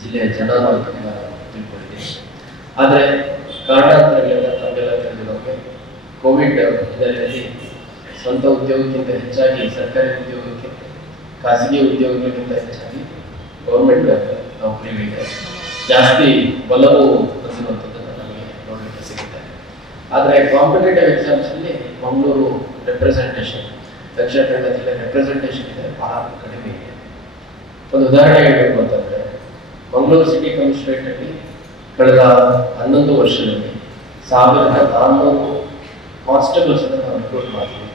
ಜಿಲ್ಲೆಯ ಜನ ತಿಳ್ಕೊಂಡಿದ್ದೀನಿ. ಆದರೆ ಕಾರಣಾಂತರಗಳಿಂದ ತಮಗೆಲ್ಲ ತಿಳಿದಿರೋಕ್ಕೆ ಕೋವಿಡ್ ಹಿನ್ನೆಲೆಯಲ್ಲಿ ಸ್ವಂತ ಉದ್ಯೋಗಕ್ಕಿಂತ ಹೆಚ್ಚಾಗಿ ಸರ್ಕಾರಿ ಉದ್ಯೋಗಕ್ಕೆ, ಖಾಸಗಿ ಉದ್ಯೋಗಗಳಿಗಿಂತ ಹೆಚ್ಚಾಗಿ ಗೌರ್ಮೆಂಟ್ ನೌಕರಿಗಳಿಗೆ ಜಾಸ್ತಿ ಬಲವು ಬಂದಿರುವಂಥದ್ದನ್ನು ನಮಗೆ ನೋಡಲಿಕ್ಕೆ ಸಿಗುತ್ತೆ. ಆದರೆ ಕಾಂಪಿಟೇಟಿವ್ ಎಕ್ಸಾಮ್ಸಲ್ಲಿ ಮಂಗಳೂರು ರೆಪ್ರೆಸೆಂಟೇಷನ್, ದಕ್ಷಿಣ ಕನ್ನಡ ಜಿಲ್ಲೆ ರೆಪ್ರೆಸೆಂಟೇಷನ್ ಇದೆ ಬಹಳ ಕಡಿಮೆ ಇದೆ. ಒಂದು ಉದಾಹರಣೆ ಹೇಳಬೇಕು ಅಂತಂದರೆ, ಮಂಗಳೂರು ಸಿಟಿ ಕಮಿಷನರೇಟಲ್ಲಿ ಕಳೆದ 11 ವರ್ಷದಲ್ಲಿ 1400 ಕಾನ್ಸ್ಟೇಬಲ್ಸ್ ಅನ್ನು ನಾವು ರಿಕ್ರೂಟ್ ಮಾಡ್ತೀವಿ.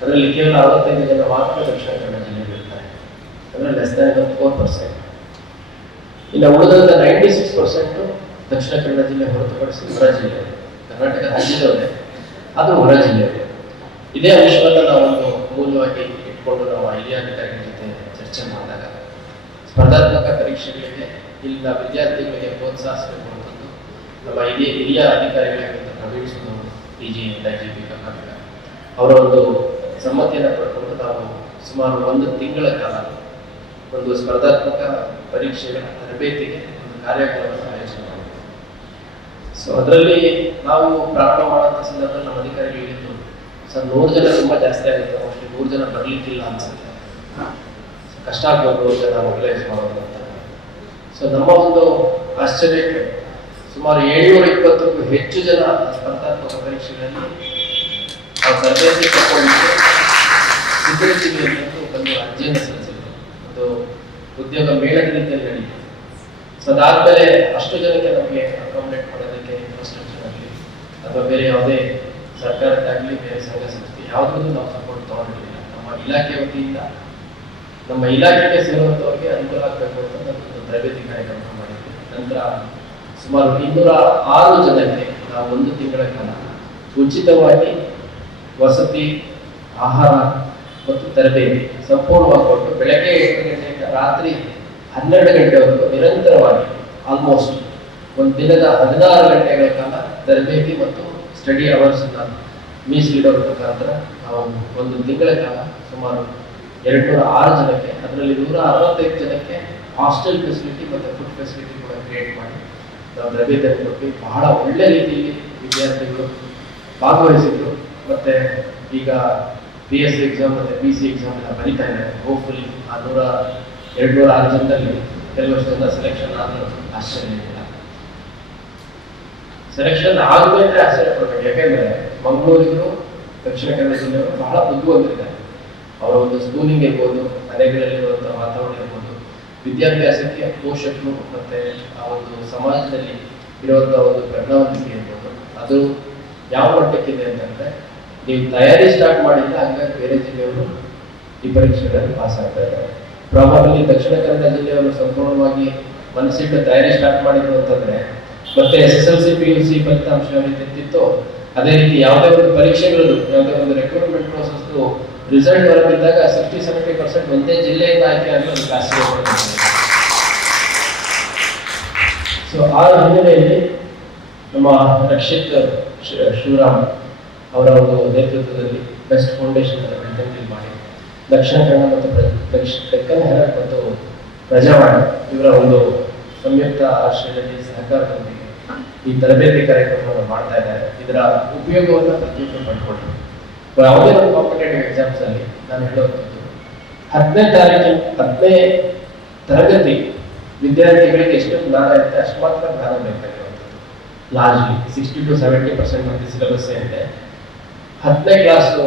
ಅದರಲ್ಲಿ ಕೇವಲ 65 ಜನ ಮಾತ್ರ ದಕ್ಷಿಣ ಕನ್ನಡ ಜಿಲ್ಲೆಯಲ್ಲಿ ಇರ್ತಾರೆ, ಅಂದರೆ ಲೆಸ್ ದ್ಯಾನ್ 4%. ಇನ್ನು ಉಳಿದಂಥ 96% ದಕ್ಷಿಣ ಕನ್ನಡ ಜಿಲ್ಲೆ ಹೊರತುಪಡಿಸಿ ಹೊರ ಜಿಲ್ಲೆ, ಕರ್ನಾಟಕ ರಾಜ್ಯದವರೇ, ಅದು ಹೊರ ಜಿಲ್ಲೆಯವರು. ಇದೇ ಅಂಶವನ್ನು ನಾವೊಂದು ಮೂಲವಾಗಿ ಇಟ್ಕೊಂಡು ನಾವು ಹಿರಿಯ ಅಧಿಕಾರಿಗಳ ಜೊತೆ ಚರ್ಚೆ ಮಾಡಿದಾಗ, ಸ್ಪರ್ಧಾತ್ಮಕ ಪರೀಕ್ಷೆಗಳಿಗೆ ಇಲ್ಲಿನ ವಿದ್ಯಾರ್ಥಿಗಳಿಗೆ ಪ್ರೋತ್ಸಾಹಿಸಬೇಕು ಅಂತಂದು ನಮ್ಮ ಹಿರಿಯ ಅಧಿಕಾರಿಗಳಾಗಿದ್ದ ಪ್ರವೀಣ್ ಸುಧವರು, PG IGP ಕರ್ನಾಟಕ, ಅವರ ಒಂದು ಸಮ್ಮತಿಯನ್ನು ಪಡ್ಕೊಂಡು ನಾವು ಸುಮಾರು 1 ತಿಂಗಳ ಕಾಲ ಒಂದು ಸ್ಪರ್ಧಾತ್ಮಕ ಪರೀಕ್ಷೆಗಳ ತರಬೇತಿಗೆ ಒಂದು ಕಾರ್ಯಕ್ರಮವನ್ನು ಆಯೋಜನೆ ಮಾಡಿದ್ವಿ. ಸೊ ಅದರಲ್ಲಿ ನಾವು ಪ್ರಾರಂಭ ಮಾಡುವಂಥ ಸಂದರ್ಭದಲ್ಲಿ ನಮ್ಮ ಅಧಿಕಾರಿಗಳಿಗೆ ಸರ್ 100 ಜನ ತುಂಬ ಜಾಸ್ತಿ ಆಗುತ್ತೆ, ಮೋಸ್ಟ್ಲಿ 100 ಜನ ಬರಲಿಕ್ಕಿಲ್ಲ ಅನ್ಸುತ್ತೆ, ಕಷ್ಟ ಆಗ್ಬೋದು 100 ಜನ ಮೊಬಿಲೈಸ್ ಮಾಡೋದು ಅಂತ. ಸೊ ನಮ್ಮ ಒಂದು ಆಶ್ಚರ್ಯಕ್ಕೆ ಸುಮಾರು 720ಕ್ಕೂ ಹೆಚ್ಚು ಜನ ಸ್ಪರ್ಧಾತ್ಮಕ ಪರೀಕ್ಷೆಗಳಲ್ಲಿ ತರಬೇತಿ ತಗೊಂಡಿದ್ದು ಚಿತ್ರದುರ್ಗ ಜಿಲ್ಲೆಯಲ್ಲಿ ಒಂದು ಅರ್ಜಿಯನ್ನು ಸಲ್ಲಿಸಿದ್ರು. ಒಂದು ಉದ್ಯೋಗ ಮೇಳದ ರೀತಿಯಲ್ಲಿ ನಡೀತು. ಸೊ ಅದಾದ್ಮೇಲೆ ಅಷ್ಟು ಜನಕ್ಕೆ ನಮಗೆ ಅಕಾಮಡೇಟ್ ಮಾಡೋದಕ್ಕೆ ಇನ್ಫ್ರಾಸ್ಟ್ರಕ್ಚರ್ ಆಗಲಿ ಅಥವಾ ಬೇರೆ ಯಾವುದೇ ಸರ್ಕಾರಕ್ಕಾಗಲಿ ಬೇರೆ ಸಂಘ ಸಂಸ್ಥೆ ಯಾವುದೂ ನಾವು ಸಪೋರ್ಟ್ ತಗೊಂಡಿರಲಿಲ್ಲ. ನಮ್ಮ ಇಲಾಖೆ ವತಿಯಿಂದ ನಮ್ಮ ಇಲಾಖೆಗೆ ಸೇರುವಂಥವ್ರಿಗೆ ಅನುಕೂಲ ಆಗಬೇಕು ಅಂತ ಒಂದು ತರಬೇತಿ ಕಾರ್ಯಕ್ರಮ ಮಾಡಿದ್ವಿ. ನಂತರ ಸುಮಾರು 206 ಜನಕ್ಕೆ ನಾವು 1 ತಿಂಗಳ ಕಾಲ ಉಚಿತವಾಗಿ ವಸತಿ, ಆಹಾರ ಮತ್ತು ತರಬೇತಿ ಸಂಪೂರ್ಣವಾಗಿ ಕೊಟ್ಟು ಬೆಳಗ್ಗೆ 8 ಗಂಟೆಯಿಂದ ರಾತ್ರಿ 12 ಗಂಟೆವರೆಗೂ ನಿರಂತರವಾಗಿ ಆಲ್ಮೋಸ್ಟ್ ಒಂದು ದಿನದ 16 ಗಂಟೆಗಳ ಕಾಲ ತರಬೇತಿ ಮತ್ತು ಸ್ಟಡಿ ಅವರ್ಸ್ ಮೀಸಲಿಡೋರ ಮುಖಾಂತರ ನಾವು 1 ತಿಂಗಳ ಕಾಲ ಸುಮಾರು 206 ಜನಕ್ಕೆ, ಅದರಲ್ಲಿ 165 ಜನಕ್ಕೆ ಹಾಸ್ಟೆಲ್ ಫೆಸಿಲಿಟಿ ಮತ್ತು ಫುಡ್ ಫೆಸಿಲಿಟಿ ಕೂಡ ಕ್ರಿಯೇಟ್ ಮಾಡಿ ನಾವು ತರಬೇತಿಯನ್ನು ಕೊಟ್ಟು ಬಹಳ ಒಳ್ಳೆ ರೀತಿಯಲ್ಲಿ ವಿದ್ಯಾರ್ಥಿಗಳು ಭಾಗವಹಿಸಿದ್ರು. ಮತ್ತು ಈಗ PSC ಎಕ್ಸಾಮ್ ಮತ್ತು PC ಎಕ್ಸಾಮ್ ಎಲ್ಲ ಬರೀತಾ ಇದ್ದಾರೆ. ಹೋಪ್ಫುಲಿ ಆ 206 ಜನದಲ್ಲಿ ಕೆಲವಷ್ಟು ಜನ ಸೆಲೆಕ್ಷನ್ ಆದರೂ ಆಶ್ಚರ್ಯ ಇಲ್ಲ. ಸೆಲೆಕ್ಷನ್ ಆಗಬೇಕಂದ್ರೆ ಆಶ್ಚರ್ಯ ಪಡ್ಬೇಕು. ಯಾಕೆಂದರೆ ಮಂಗಳೂರಿಗೂ ದಕ್ಷಿಣ ಕನ್ನಡ ಜಿಲ್ಲೆಯವರು ಬಹಳ ಬುದ್ಧಿವಂತರಿದ್ದಾರೆ. ಅವರ ಒಂದು ಸ್ಕೂಲಿಂಗ್ ಇರ್ಬೋದು, ಮನೆಗಳಲ್ಲಿರುವಂಥ ವಾತಾವರಣ ಇರ್ಬೋದು, ವಿದ್ಯಾಭ್ಯಾಸಕ್ಕೆ ಪೋಷಕರು ಮತ್ತು ಆ ಒಂದು ಸಮಾಜದಲ್ಲಿ ಇರುವಂಥ ಒಂದು ಪ್ರಜ್ಞಾವಂತಿಕೆ ಇರ್ಬೋದು, ಅದು ಯಾವ ಮಟ್ಟಕ್ಕಿದೆ ಅಂತಂದರೆ, ನೀವು ತಯಾರಿ ಸ್ಟಾರ್ಟ್ ಮಾಡಿಲ್ಲ ಹಾಗಾಗಿ ಬೇರೆ ಜಿಲ್ಲೆಯವರು ಈ ಪರೀಕ್ಷೆಗಳಲ್ಲಿ ಪಾಸ್ ಆಗ್ತಾ ಇದ್ದಾರೆ. ಪ್ರಾಬಬ್ಲಿ ದಕ್ಷಿಣ ಕನ್ನಡ ಜಿಲ್ಲೆಯವರು ಸಂಪೂರ್ಣವಾಗಿ ಮನಸ್ಸಿಟ್ಟು ತಯಾರಿ ಸ್ಟಾರ್ಟ್ ಮಾಡಿದ್ರು ಅಂತಂದರೆ ಮತ್ತೆ SSLC PUC ಫಲಿತಾಂಶ ತೆತ್ತಿತ್ತು. ಅದೇ ರೀತಿ ಯಾವುದೇ ಒಂದು ಪರೀಕ್ಷೆಗಳದ್ದು, ಯಾವುದೇ ಒಂದು ರಿಕ್ರೂಟ್ಮೆಂಟ್ ಪ್ರೋಸೆಸ್ದು ರಿಸಲ್ಟ್ ಹೊರಬಿದ್ದಾಗ 60-70% ಒಂದೇ ಜಿಲ್ಲೆಯಿಂದ ಆಯ್ಕೆ ಅನ್ನೋದು ಖಾಸಗಿ. ಸೊ ಆ ಹಿನ್ನೆಲೆಯಲ್ಲಿ ನಮ್ಮ ರಕ್ಷಿತ್ ಶಿವರಾಮ್ ಅವರ ಒಂದು ನೇತೃತ್ವದಲ್ಲಿ ಬೆಸ್ಟ್ ಫೌಂಡೇಶನ್ ಅನ್ನು ಮೆಂಟೇನ್ ಮಾಡಿ ದಕ್ಷಿಣ ಕನ್ನಡ ಮತ್ತು ಡೆಕ್ಕನ್ ಹೆರಾಲ್ಡ್ ಮತ್ತು ಪ್ರಜಾವಾಣಿ ಇವರ ಒಂದು ಸಂಯುಕ್ತ ಆಶ್ರಯದಲ್ಲಿ ಸಹಕಾರದೊಂದಿಗೆ ಈ ತರಬೇತಿ ಕಾರ್ಯಕ್ರಮವನ್ನು ಮಾಡ್ತಾ ಇದ್ದಾರೆ. ಇದರ ಉಪಯೋಗವನ್ನು ಪ್ರತಿಯೊಬ್ಬರು ಪಡ್ಕೊಳ್ತಾರೆ. ಯಾವುದೇ ಒಂದು ಕಾಂಪಿಟೇಟಿವ್ ಎಕ್ಸಾಮ್ಸ್ ಅಲ್ಲಿ ನಾನು ಹೇಳುವಂಥದ್ದು 10ನೇ ತರಗತಿ ವಿದ್ಯಾರ್ಥಿಗಳಿಗೆ ಎಷ್ಟು ಜ್ಞಾನ ಇರುತ್ತೆ ಅಷ್ಟು ಮಾತ್ರ ಜ್ಞಾನ ಬೇಕಾಗಿರುವಂಥದ್ದು. ಲಾರ್ಜ್ಲಿ 60-70% ಮಂದಿ ಸಿಲೆಬಸ್ ಇದೆ. 10ನೇ ಕ್ಲಾಸು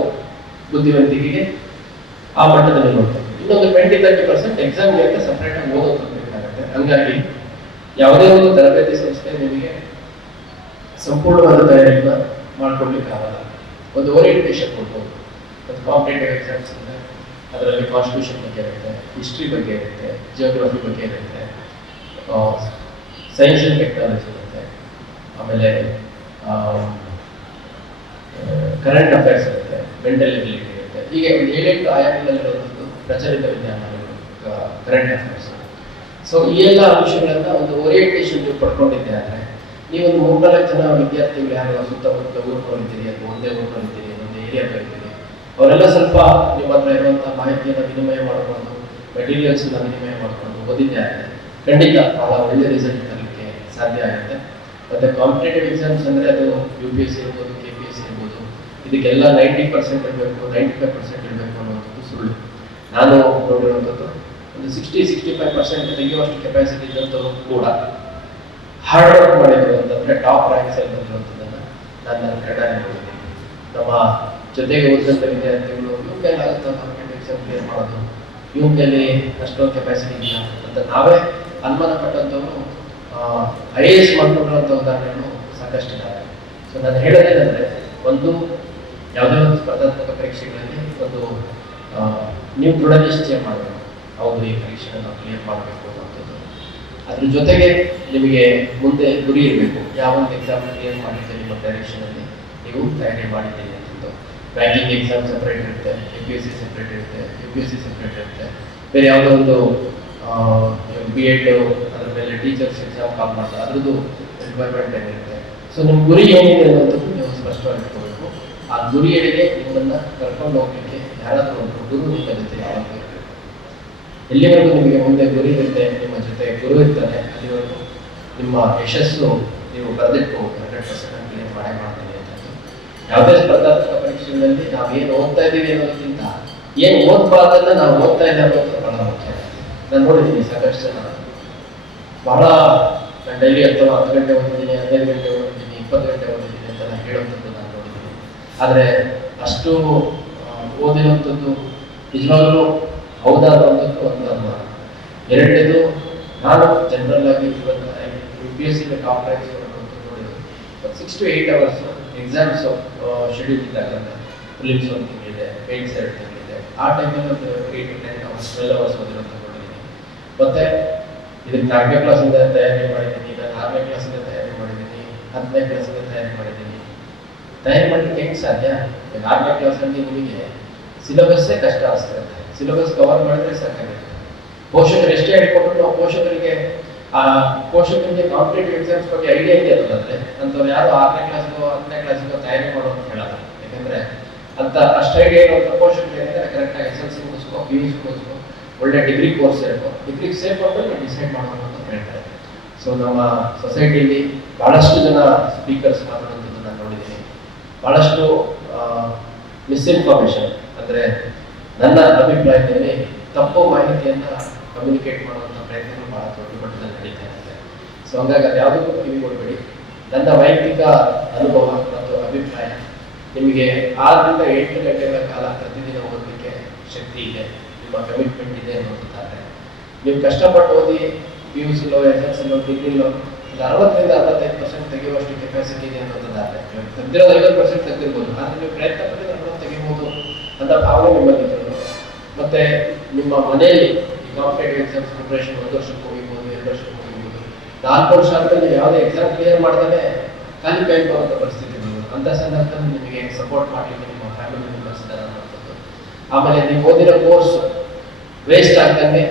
ಬುದ್ಧಿವಂತಿಕೆಗೆ ಆ ಮಟ್ಟದಲ್ಲಿ ನೋಡ್ತಾರೆ. ಇನ್ನೊಂದು 20-30% ಎಕ್ಸಾಮ್ಗೆ ಸಪ್ರೇಟಾಗಿ ಓದೋದು ಬೇಕಾಗುತ್ತೆ. ಹಂಗಾಗಿ ಯಾವುದೇ ಒಂದು ತರಬೇತಿ ಸಂಸ್ಥೆ ನಿಮಗೆ ಸಂಪೂರ್ಣವಾದ ತಯಾರಿಯನ್ನು ಮಾಡ್ಕೊಡ್ಲಿಕ್ಕಾಗಲ್ಲ. ಒಂದು ಓರಿಯೆಂಟೇಷನ್ ಕೊಡ್ಬೋದು. ಒಂದು ಕಾಂಪಿಟೇಟಿವ್ ಎಕ್ಸಾಮ್ಸ್ ಅಂದರೆ ಅದರಲ್ಲಿ ಕಾನ್ಸ್ಟಿಟ್ಯೂಷನ್ ಬಗ್ಗೆ ಇರುತ್ತೆ, ಹಿಸ್ಟ್ರಿ ಬಗ್ಗೆ ಇರುತ್ತೆ, ಜಿಯೋಗ್ರಫಿ ಬಗ್ಗೆ ಇರುತ್ತೆ, ಸೈನ್ಸ್ ಆ್ಯಂಡ್ ಟೆಕ್ನಾಲಜಿ ಇರುತ್ತೆ, ಆಮೇಲೆ ಕರೆಂಟ್ ಅಫೇರ್ಸ್ ಇರುತ್ತೆ, ಮೆಂಟಲ್ ಎಬಿಲಿಟಿ ಇರುತ್ತೆ. ಹೀಗೆ ಒಂದು 7-8 ಆಯಾಮಗಳಲ್ಲಿರುವಂಥದ್ದು ಪ್ರಚಲಿತ ವಿಜ್ಞಾನಗಳು, ಕರೆಂಟ್ ಅಫೇರ್ಸ್. ಸೊ ಈ ಎಲ್ಲ ಅಂಶಗಳನ್ನು ಒಂದು ಓರಿಯೆಂಟೇಷನ್ ನೀವು ಪಡ್ಕೊಂಡಿದ್ದೆ ಅಂದರೆ ನೀವೊಂದು 3-4 ಜನ ವಿದ್ಯಾರ್ಥಿಗಳು ಯಾರು ಸುತ್ತಮುತ್ತ ಊರ್ಕೊಂಡಿದ್ದೀರಿ ಅಥವಾ ಒಂದೇ ಊರ್ಕೊಂಡಿದ್ದೀರಿ, ಒಂದೇ ಏರಿಯಾಗಳಿದ್ದೀರಿ, ಅವರೆಲ್ಲ ಸ್ವಲ್ಪ ನಿಮ್ಮ ಹತ್ರ ಇರುವಂಥ ಮಾಹಿತಿಯನ್ನು ವಿನಿಮಯ ಮಾಡಿಕೊಂಡು, ಮೆಟೀರಿಯಲ್ಸನ್ನ ವಿನಿಮಯ ಮಾಡಿಕೊಂಡು ಓದಿದ್ದೆ ಆದರೆ ಖಂಡಿತ ಬಹಳ ಒಳ್ಳೆ ರಿಸಲ್ಟ್ ತರಲಿಕ್ಕೆ ಸಾಧ್ಯ ಆಗುತ್ತೆ. ಮತ್ತು ಕಾಂಪಿಟೇಟಿವ್ ಎಕ್ಸಾಮ್ಸ್ ಅಂದರೆ ಅದು UPSC ಇರ್ಬೋದು, KPSC ಇರ್ಬೋದು, ಇದಕ್ಕೆಲ್ಲ 90% ಇರಬೇಕು, 95% ಇರಬೇಕು ಅನ್ನೋದು ಸುಳ್ಳು. ನಾನು ನೋಡಿರುವಂಥದ್ದು ಒಂದು 60-65% ತೆಗೆಯುವಷ್ಟು ಕೆಪಾಸಿಟಿ ಇದ್ದಂಥವ್ರು ಕೂಡ ಹಾರ್ಡ್ ವರ್ಕ್ ಮಾಡಿದ್ರು ಅಂತಂದರೆ ಟಾಪ್ ರ್ಯಾಂಕ್ಸ್ ಅಲ್ಲಿ ಬಂದಿರುವಂಥದ್ದನ್ನು ನಾನು ನನ್ನ ಕಣ್ಣಾರೆ ನೋಡಿದ್ದೀನಿ. ನಮ್ಮ ಜೊತೆಗೆ ಓದಿದಂಥ ವಿದ್ಯಾರ್ಥಿಗಳು ಇವ್ರ ಕೈಲಿ ಆಗುತ್ತಾ ಕಾಂಪಿಟೇಟಿವ್ ಎಕ್ಸಾಮ್ ಕ್ಲಿಯರ್ ಮಾಡೋದು, ಇವ್ರ ಕೈಲಿ ಅಷ್ಟೊಂದು ಕೆಪಾಸಿಟಿ ಇಲ್ಲ ಅಂತ ನಾವೇ ಅನುಮಾನ ಪಟ್ಟಂಥವ್ರು IAS ಮಾಡ್ಕೊಂಡಿರುವಂಥ ಉದಾಹರಣೆಗಳು ಸಾಕಷ್ಟು ಇದ್ದಾವೆ. ಸೊ ನಾನು ಹೇಳೋದೇನೆಂದರೆ, ಒಂದು ಯಾವುದೇ ಒಂದು ಸ್ಪರ್ಧಾತ್ಮಕ ಪರೀಕ್ಷೆಗಳಲ್ಲಿ ಒಂದು ನೀವು ದೃಢ ನಿಶ್ಚಯ ಮಾಡಬೇಕು, ಹೌದು ಈ ಪರೀಕ್ಷೆಯನ್ನು ನಾವು ಕ್ಲಿಯರ್ ಮಾಡಬೇಕು ಅನ್ನೋಂಥದ್ದು. ಅದ್ರ ಜೊತೆಗೆ ನಿಮಗೆ ಮುಂದೆ ಗುರಿ ಇರಬೇಕು, ಯಾವೊಂದು ಎಕ್ಸಾಮ್ ಕ್ಲಿಯರ್ ಮಾಡಿದ್ದೆ ನಿಮ್ಮ ಡೈರೆಕ್ಷನಲ್ಲಿ ನೀವು ತಯಾರಿ ಮಾಡಿದ್ದೀರಿ ಅಂತಂದು. ಬ್ಯಾಂಕಿಂಗ್ ಎಕ್ಸಾಮ್ ಸಪ್ರೇಟ್ ಇರುತ್ತೆ, APSC ಸಪ್ರೇಟ್ ಇರುತ್ತೆ, UPSC ಸಪ್ರೇಟ್ ಇರುತ್ತೆ, ಬೇರೆ ಯಾವುದೋ ಒಂದು B.Ed ಅದ್ರ ಮೇಲೆ ಟೀಚರ್ಸ್ ಎಕ್ಸಾಮ್ ಕಾಲ್ ಮಾಡ್ತಾರೆ, ಅದ್ರದ್ದು ರಿಕ್ವೈರ್ಮೆಂಟ್ ಏನಿರುತ್ತೆ. ಸೊ ನಿಮ್ಮ ಗುರಿ ಏನಿದೆ ಅನ್ನೋದನ್ನು ನೀವು ಸ್ಪಷ್ಟವಾಗಿ ಇಟ್ಕೋಬೇಕು. ಆ ಗುರಿಯೆಡೆಗೆ ನಿಮ್ಮನ್ನು ಕರ್ಕೊಂಡು ಹೋಗಲಿಕ್ಕೆ ಯಾರಾದರೂ ಒಂದು ಗುರು ನಿಮ್ಮ ಜೊತೆ ಯಾವಾಗ ಇರಬೇಕು. ಎಲ್ಲಿವರೆಗೂ ನಿಮಗೆ ಮುಂದೆ ಗುರಿ ಇರುತ್ತೆ, ನಿಮ್ಮ ಜೊತೆ ಗುರು ಇರ್ತಾನೆ, ಅಲ್ಲಿವರೆಗೂ ನಿಮ್ಮ ಯಶಸ್ಸು ನೀವು ಬರೆದಿಟ್ಟು 100% ಕ್ಲಿಯರ್ ಮಾಡ್ತೀನಿ ಅಂತಂದು. ಯಾವುದೇ ಸ್ಪರ್ಧಾತ್ಮಕ ಪರೀಕ್ಷೆಗಳಲ್ಲಿ ನಾವು ಏನು ಓದ್ತಾ ಇದ್ದೀವಿ ಅನ್ನೋದಕ್ಕಿಂತ ಏನು ಓದ್ಬಾರ್ದನ್ನ ನಾವು ಓದ್ತಾ ಇದ್ದೀವಿ ಅನ್ನೋದು ಬಹಳ ಮುಖ್ಯ. ನಾನು ನೋಡಿದ್ದೀನಿ ಸಾಕಷ್ಟು ಜನ ಬಹಳ ನಾನು ಡೈಲಿ 10 ಗಂಟೆ ಓದಿದ್ದೀನಿ, 15 ಗಂಟೆ ಓದಿದ್ದೀನಿ, 20 ಗಂಟೆ ಓದಿದ್ದೀನಿ ಅಂತ ಹೇಳುವಂಥದ್ದು ನಾನು ನೋಡಿದ್ದೀನಿ. ಆದರೆ ಅಷ್ಟು ಓದಿರುವಂಥದ್ದು ನಿಜವಾಗ್ಲೂ ಹೌದಾ ಅನ್ನೋಂಥದ್ದು ಒಂದು ಅನುಮಾನ. ಎರಡನೇದು, ನಾನು ಜನರಲ್ ಆಗಿ UPSC ಟಾಪ್ ರ್ಯಾಂಕ್ಸ್ ನೋಡಿದ್ರು 6 to 8 hours ಎಕ್ಸಾಮ್ಸ್ ಶೆಡ್ಯೂಲ್ ಇದ್ದಾಗ ಪ್ರಿಲಿಮ್ಸ್ ಒಂದು ತಿಂಗಳಿದೆ, ಮೇನ್ಸ್ 2 ತಿಂಗಳಿದೆ, ಆ ಟೈಮಲ್ಲಿ ಒಂದು 8 to 10 hours 12 hours ಓದಿರೋಂಥ ನೋಡಿದ್ದೀನಿ. ಮತ್ತು ಇದಕ್ಕೆ 4ನೇ ಕ್ಲಾಸಿಂದ ತಯಾರಿ ಮಾಡಿದ್ದೀನಿ, ನಾನು 6ನೇ ಕ್ಲಾಸಿಂದ ತಯಾರಿ ಮಾಡಿದ್ದೀನಿ, 10ನೇ ಕ್ಲಾಸಿಂದ ತಯಾರಿ ಮಾಡಿದ್ದೀನಿ. ತಯಾರಿ ಮಾಡಲಿಕ್ಕೆ ಹೆಂಗೆ ಸಾಧ್ಯ? 6ನೇ ಕ್ಲಾಸಲ್ಲಿ ನಿಮಗೆ ಸಿಲೆಬಸ್ಸೇ ಕಷ್ಟ ಅನಿಸ್ತಿರುತ್ತೆ, ಸಿಲೆಬಸ್ ಕವರ್ ಮಾಡಿದ್ರೆ ಸಾಕಾಗುತ್ತೆ. ಪೋಷಕರು ಎಷ್ಟೇ ಹೇಳ್ಕೊಟ್ರು ನಾವು ಪೋಷಕರಿಗೆ ಕಾಂಪಿಟೇಟಿವ್ ಎಕ್ಸಾಮ್ಸ್ ಬಗ್ಗೆ ಐಡಿಯಾ ಇದೆ ಅನ್ನೋದಾದ್ರೆ ಅಂಥವ್ರು ಯಾರು 6ನೇ ಕ್ಲಾಸ್ಗೋ 10ನೇ ಕ್ಲಾಸ್ಗೋ ತಯಾರಿ ಮಾಡೋದು ಹೇಳಲ್ಲ. ಯಾಕಂದರೆ ಅಂತ ಅಷ್ಟು ಐಡಿಯಾ ಇರುವಂಥ ಪೋಷಕರು ಏನಿದೆ ಕರೆಕ್ಟಾಗಿ SSLC ಮುಗಿಸ್ಕೋ, PUC ಮುಗಿಸ್ಕೋ, ಒಳ್ಳೆ ಡಿಗ್ರಿ ಕೋರ್ಸ್ ಇರಬೇಕು, ಡಿಗ್ರಿಗೆ ಸೇಫ್ ಮಾಡ್ಕೊಂಡು ಡಿಸೈಡ್ ಮಾಡೋಣ ಅಂತ ಹೇಳ್ತಾರೆ. ಸೊ ನಮ್ಮ ಸೊಸೈಟಿಯಲ್ಲಿ ಭಾಳಷ್ಟು ಜನ ಸ್ಪೀಕರ್ಸ್ ಮಾತಾಡೋದನ್ನು ನಾನು ನೋಡಿದ್ದೀನಿ. ಭಾಳಷ್ಟು ಮಿಸ್ಇನ್ಫಾರ್ಮೇಷನ್ ಅಂದರೆ ನನ್ನ ಅಭಿಪ್ರಾಯದಲ್ಲಿ ತಪ್ಪು ಮಾಹಿತಿಯನ್ನು ಕಮ್ಯುನಿಕೇಟ್ ಮಾಡುವಂಥ ಪ್ರಯತ್ನಗಳು ಭಾಳ ದೊಡ್ಡ ಮಟ್ಟದಲ್ಲಿ ನಡೀತಾ ಇರುತ್ತೆ. ಸೊ ಹಂಗಾಗಿ ಅದು ಯಾವುದಕ್ಕೂ ಕಿವಿ ಕೊಡಬೇಡಿ. ನನ್ನ ವೈಯಕ್ತಿಕ ಅನುಭವ ಮತ್ತು ಅಭಿಪ್ರಾಯ, ನಿಮಗೆ 6ರಿಂದ 8 ಗಂಟೆಗಳ ಕಾಲ ಪ್ರತಿದಿನ ಓದಲಿಕ್ಕೆ ಶಕ್ತಿ ಇದೆ, ನಿಮ್ಮ ಕಮಿಟ್ಮೆಂಟ್ ಇದೆ ಅನ್ನೋದಾದರೆ, ನೀವು ಕಷ್ಟಪಟ್ಟು ಓದಿ PUCಲೋ SSLCಲೋ ಡಿಗ್ರಿಲೋ 60ರಿಂದ 65% ತೆಗೆಯುವಷ್ಟು ಕೆಪಾಸಿಟಿ ಇದೆ ಅನ್ನೋದಾದರೆ, ತೆಗೆದಿರೋದು 50% ತೆಗೆದಿರ್ಬೋದು, ಆದರೆ ನೀವು ಪ್ರಯತ್ನ ಪಟ್ಟಿದ್ರೆ 60 ತೆಗಿಬೋದು ಅಂತ ಭಾವನೆ ನಿಮ್ಮಲ್ಲಿದ್ರು. ಮತ್ತು ನಿಮ್ಮ ಮನೆಯಲ್ಲಿ ಈ ಕಾಂಪಿಟೇಟಿವ್ ಎಕ್ಸಾಮ್ಸ್ ಪ್ರಿಪ್ರೇಷನ್ 1 ವರ್ಷಕ್ಕೆ ಹೋಗಿರ್ಬೋದು, 2 ವರ್ಷಕ್ಕೆ ಹೋಗಿರ್ಬೋದು, 4 ವರ್ಷ ಆದಮೇಲೆ ಯಾವುದೇ ಎಕ್ಸಾಮ್ ಕ್ಲಿಯರ್ ಮಾಡಿದ್ರೆ ಖಾಲಿ ಕೈ ಬರುವಂಥ ಪರಿಸ್ಥಿತಿ ಇರ್ಬೋದು. ಅಂಥ ಸಂದರ್ಭದಲ್ಲಿ ನಿಮಗೆ ಸಪೋರ್ಟ್ ಮಾಡಲಿಕ್ಕೆ ನಿಮ್ಮ ಫ್ಯಾಮಿಲಿ ಮೆಂಬರ್ಸ್ ಇದ್ದಾರೆ ಅನ್ನೋದು. ಆಮೇಲೆ ನೀವು ಓದಿರೋ ಕೋರ್ಸ್ ವೇಸ್ಟ್ ಆಗ್ದಂಗೆ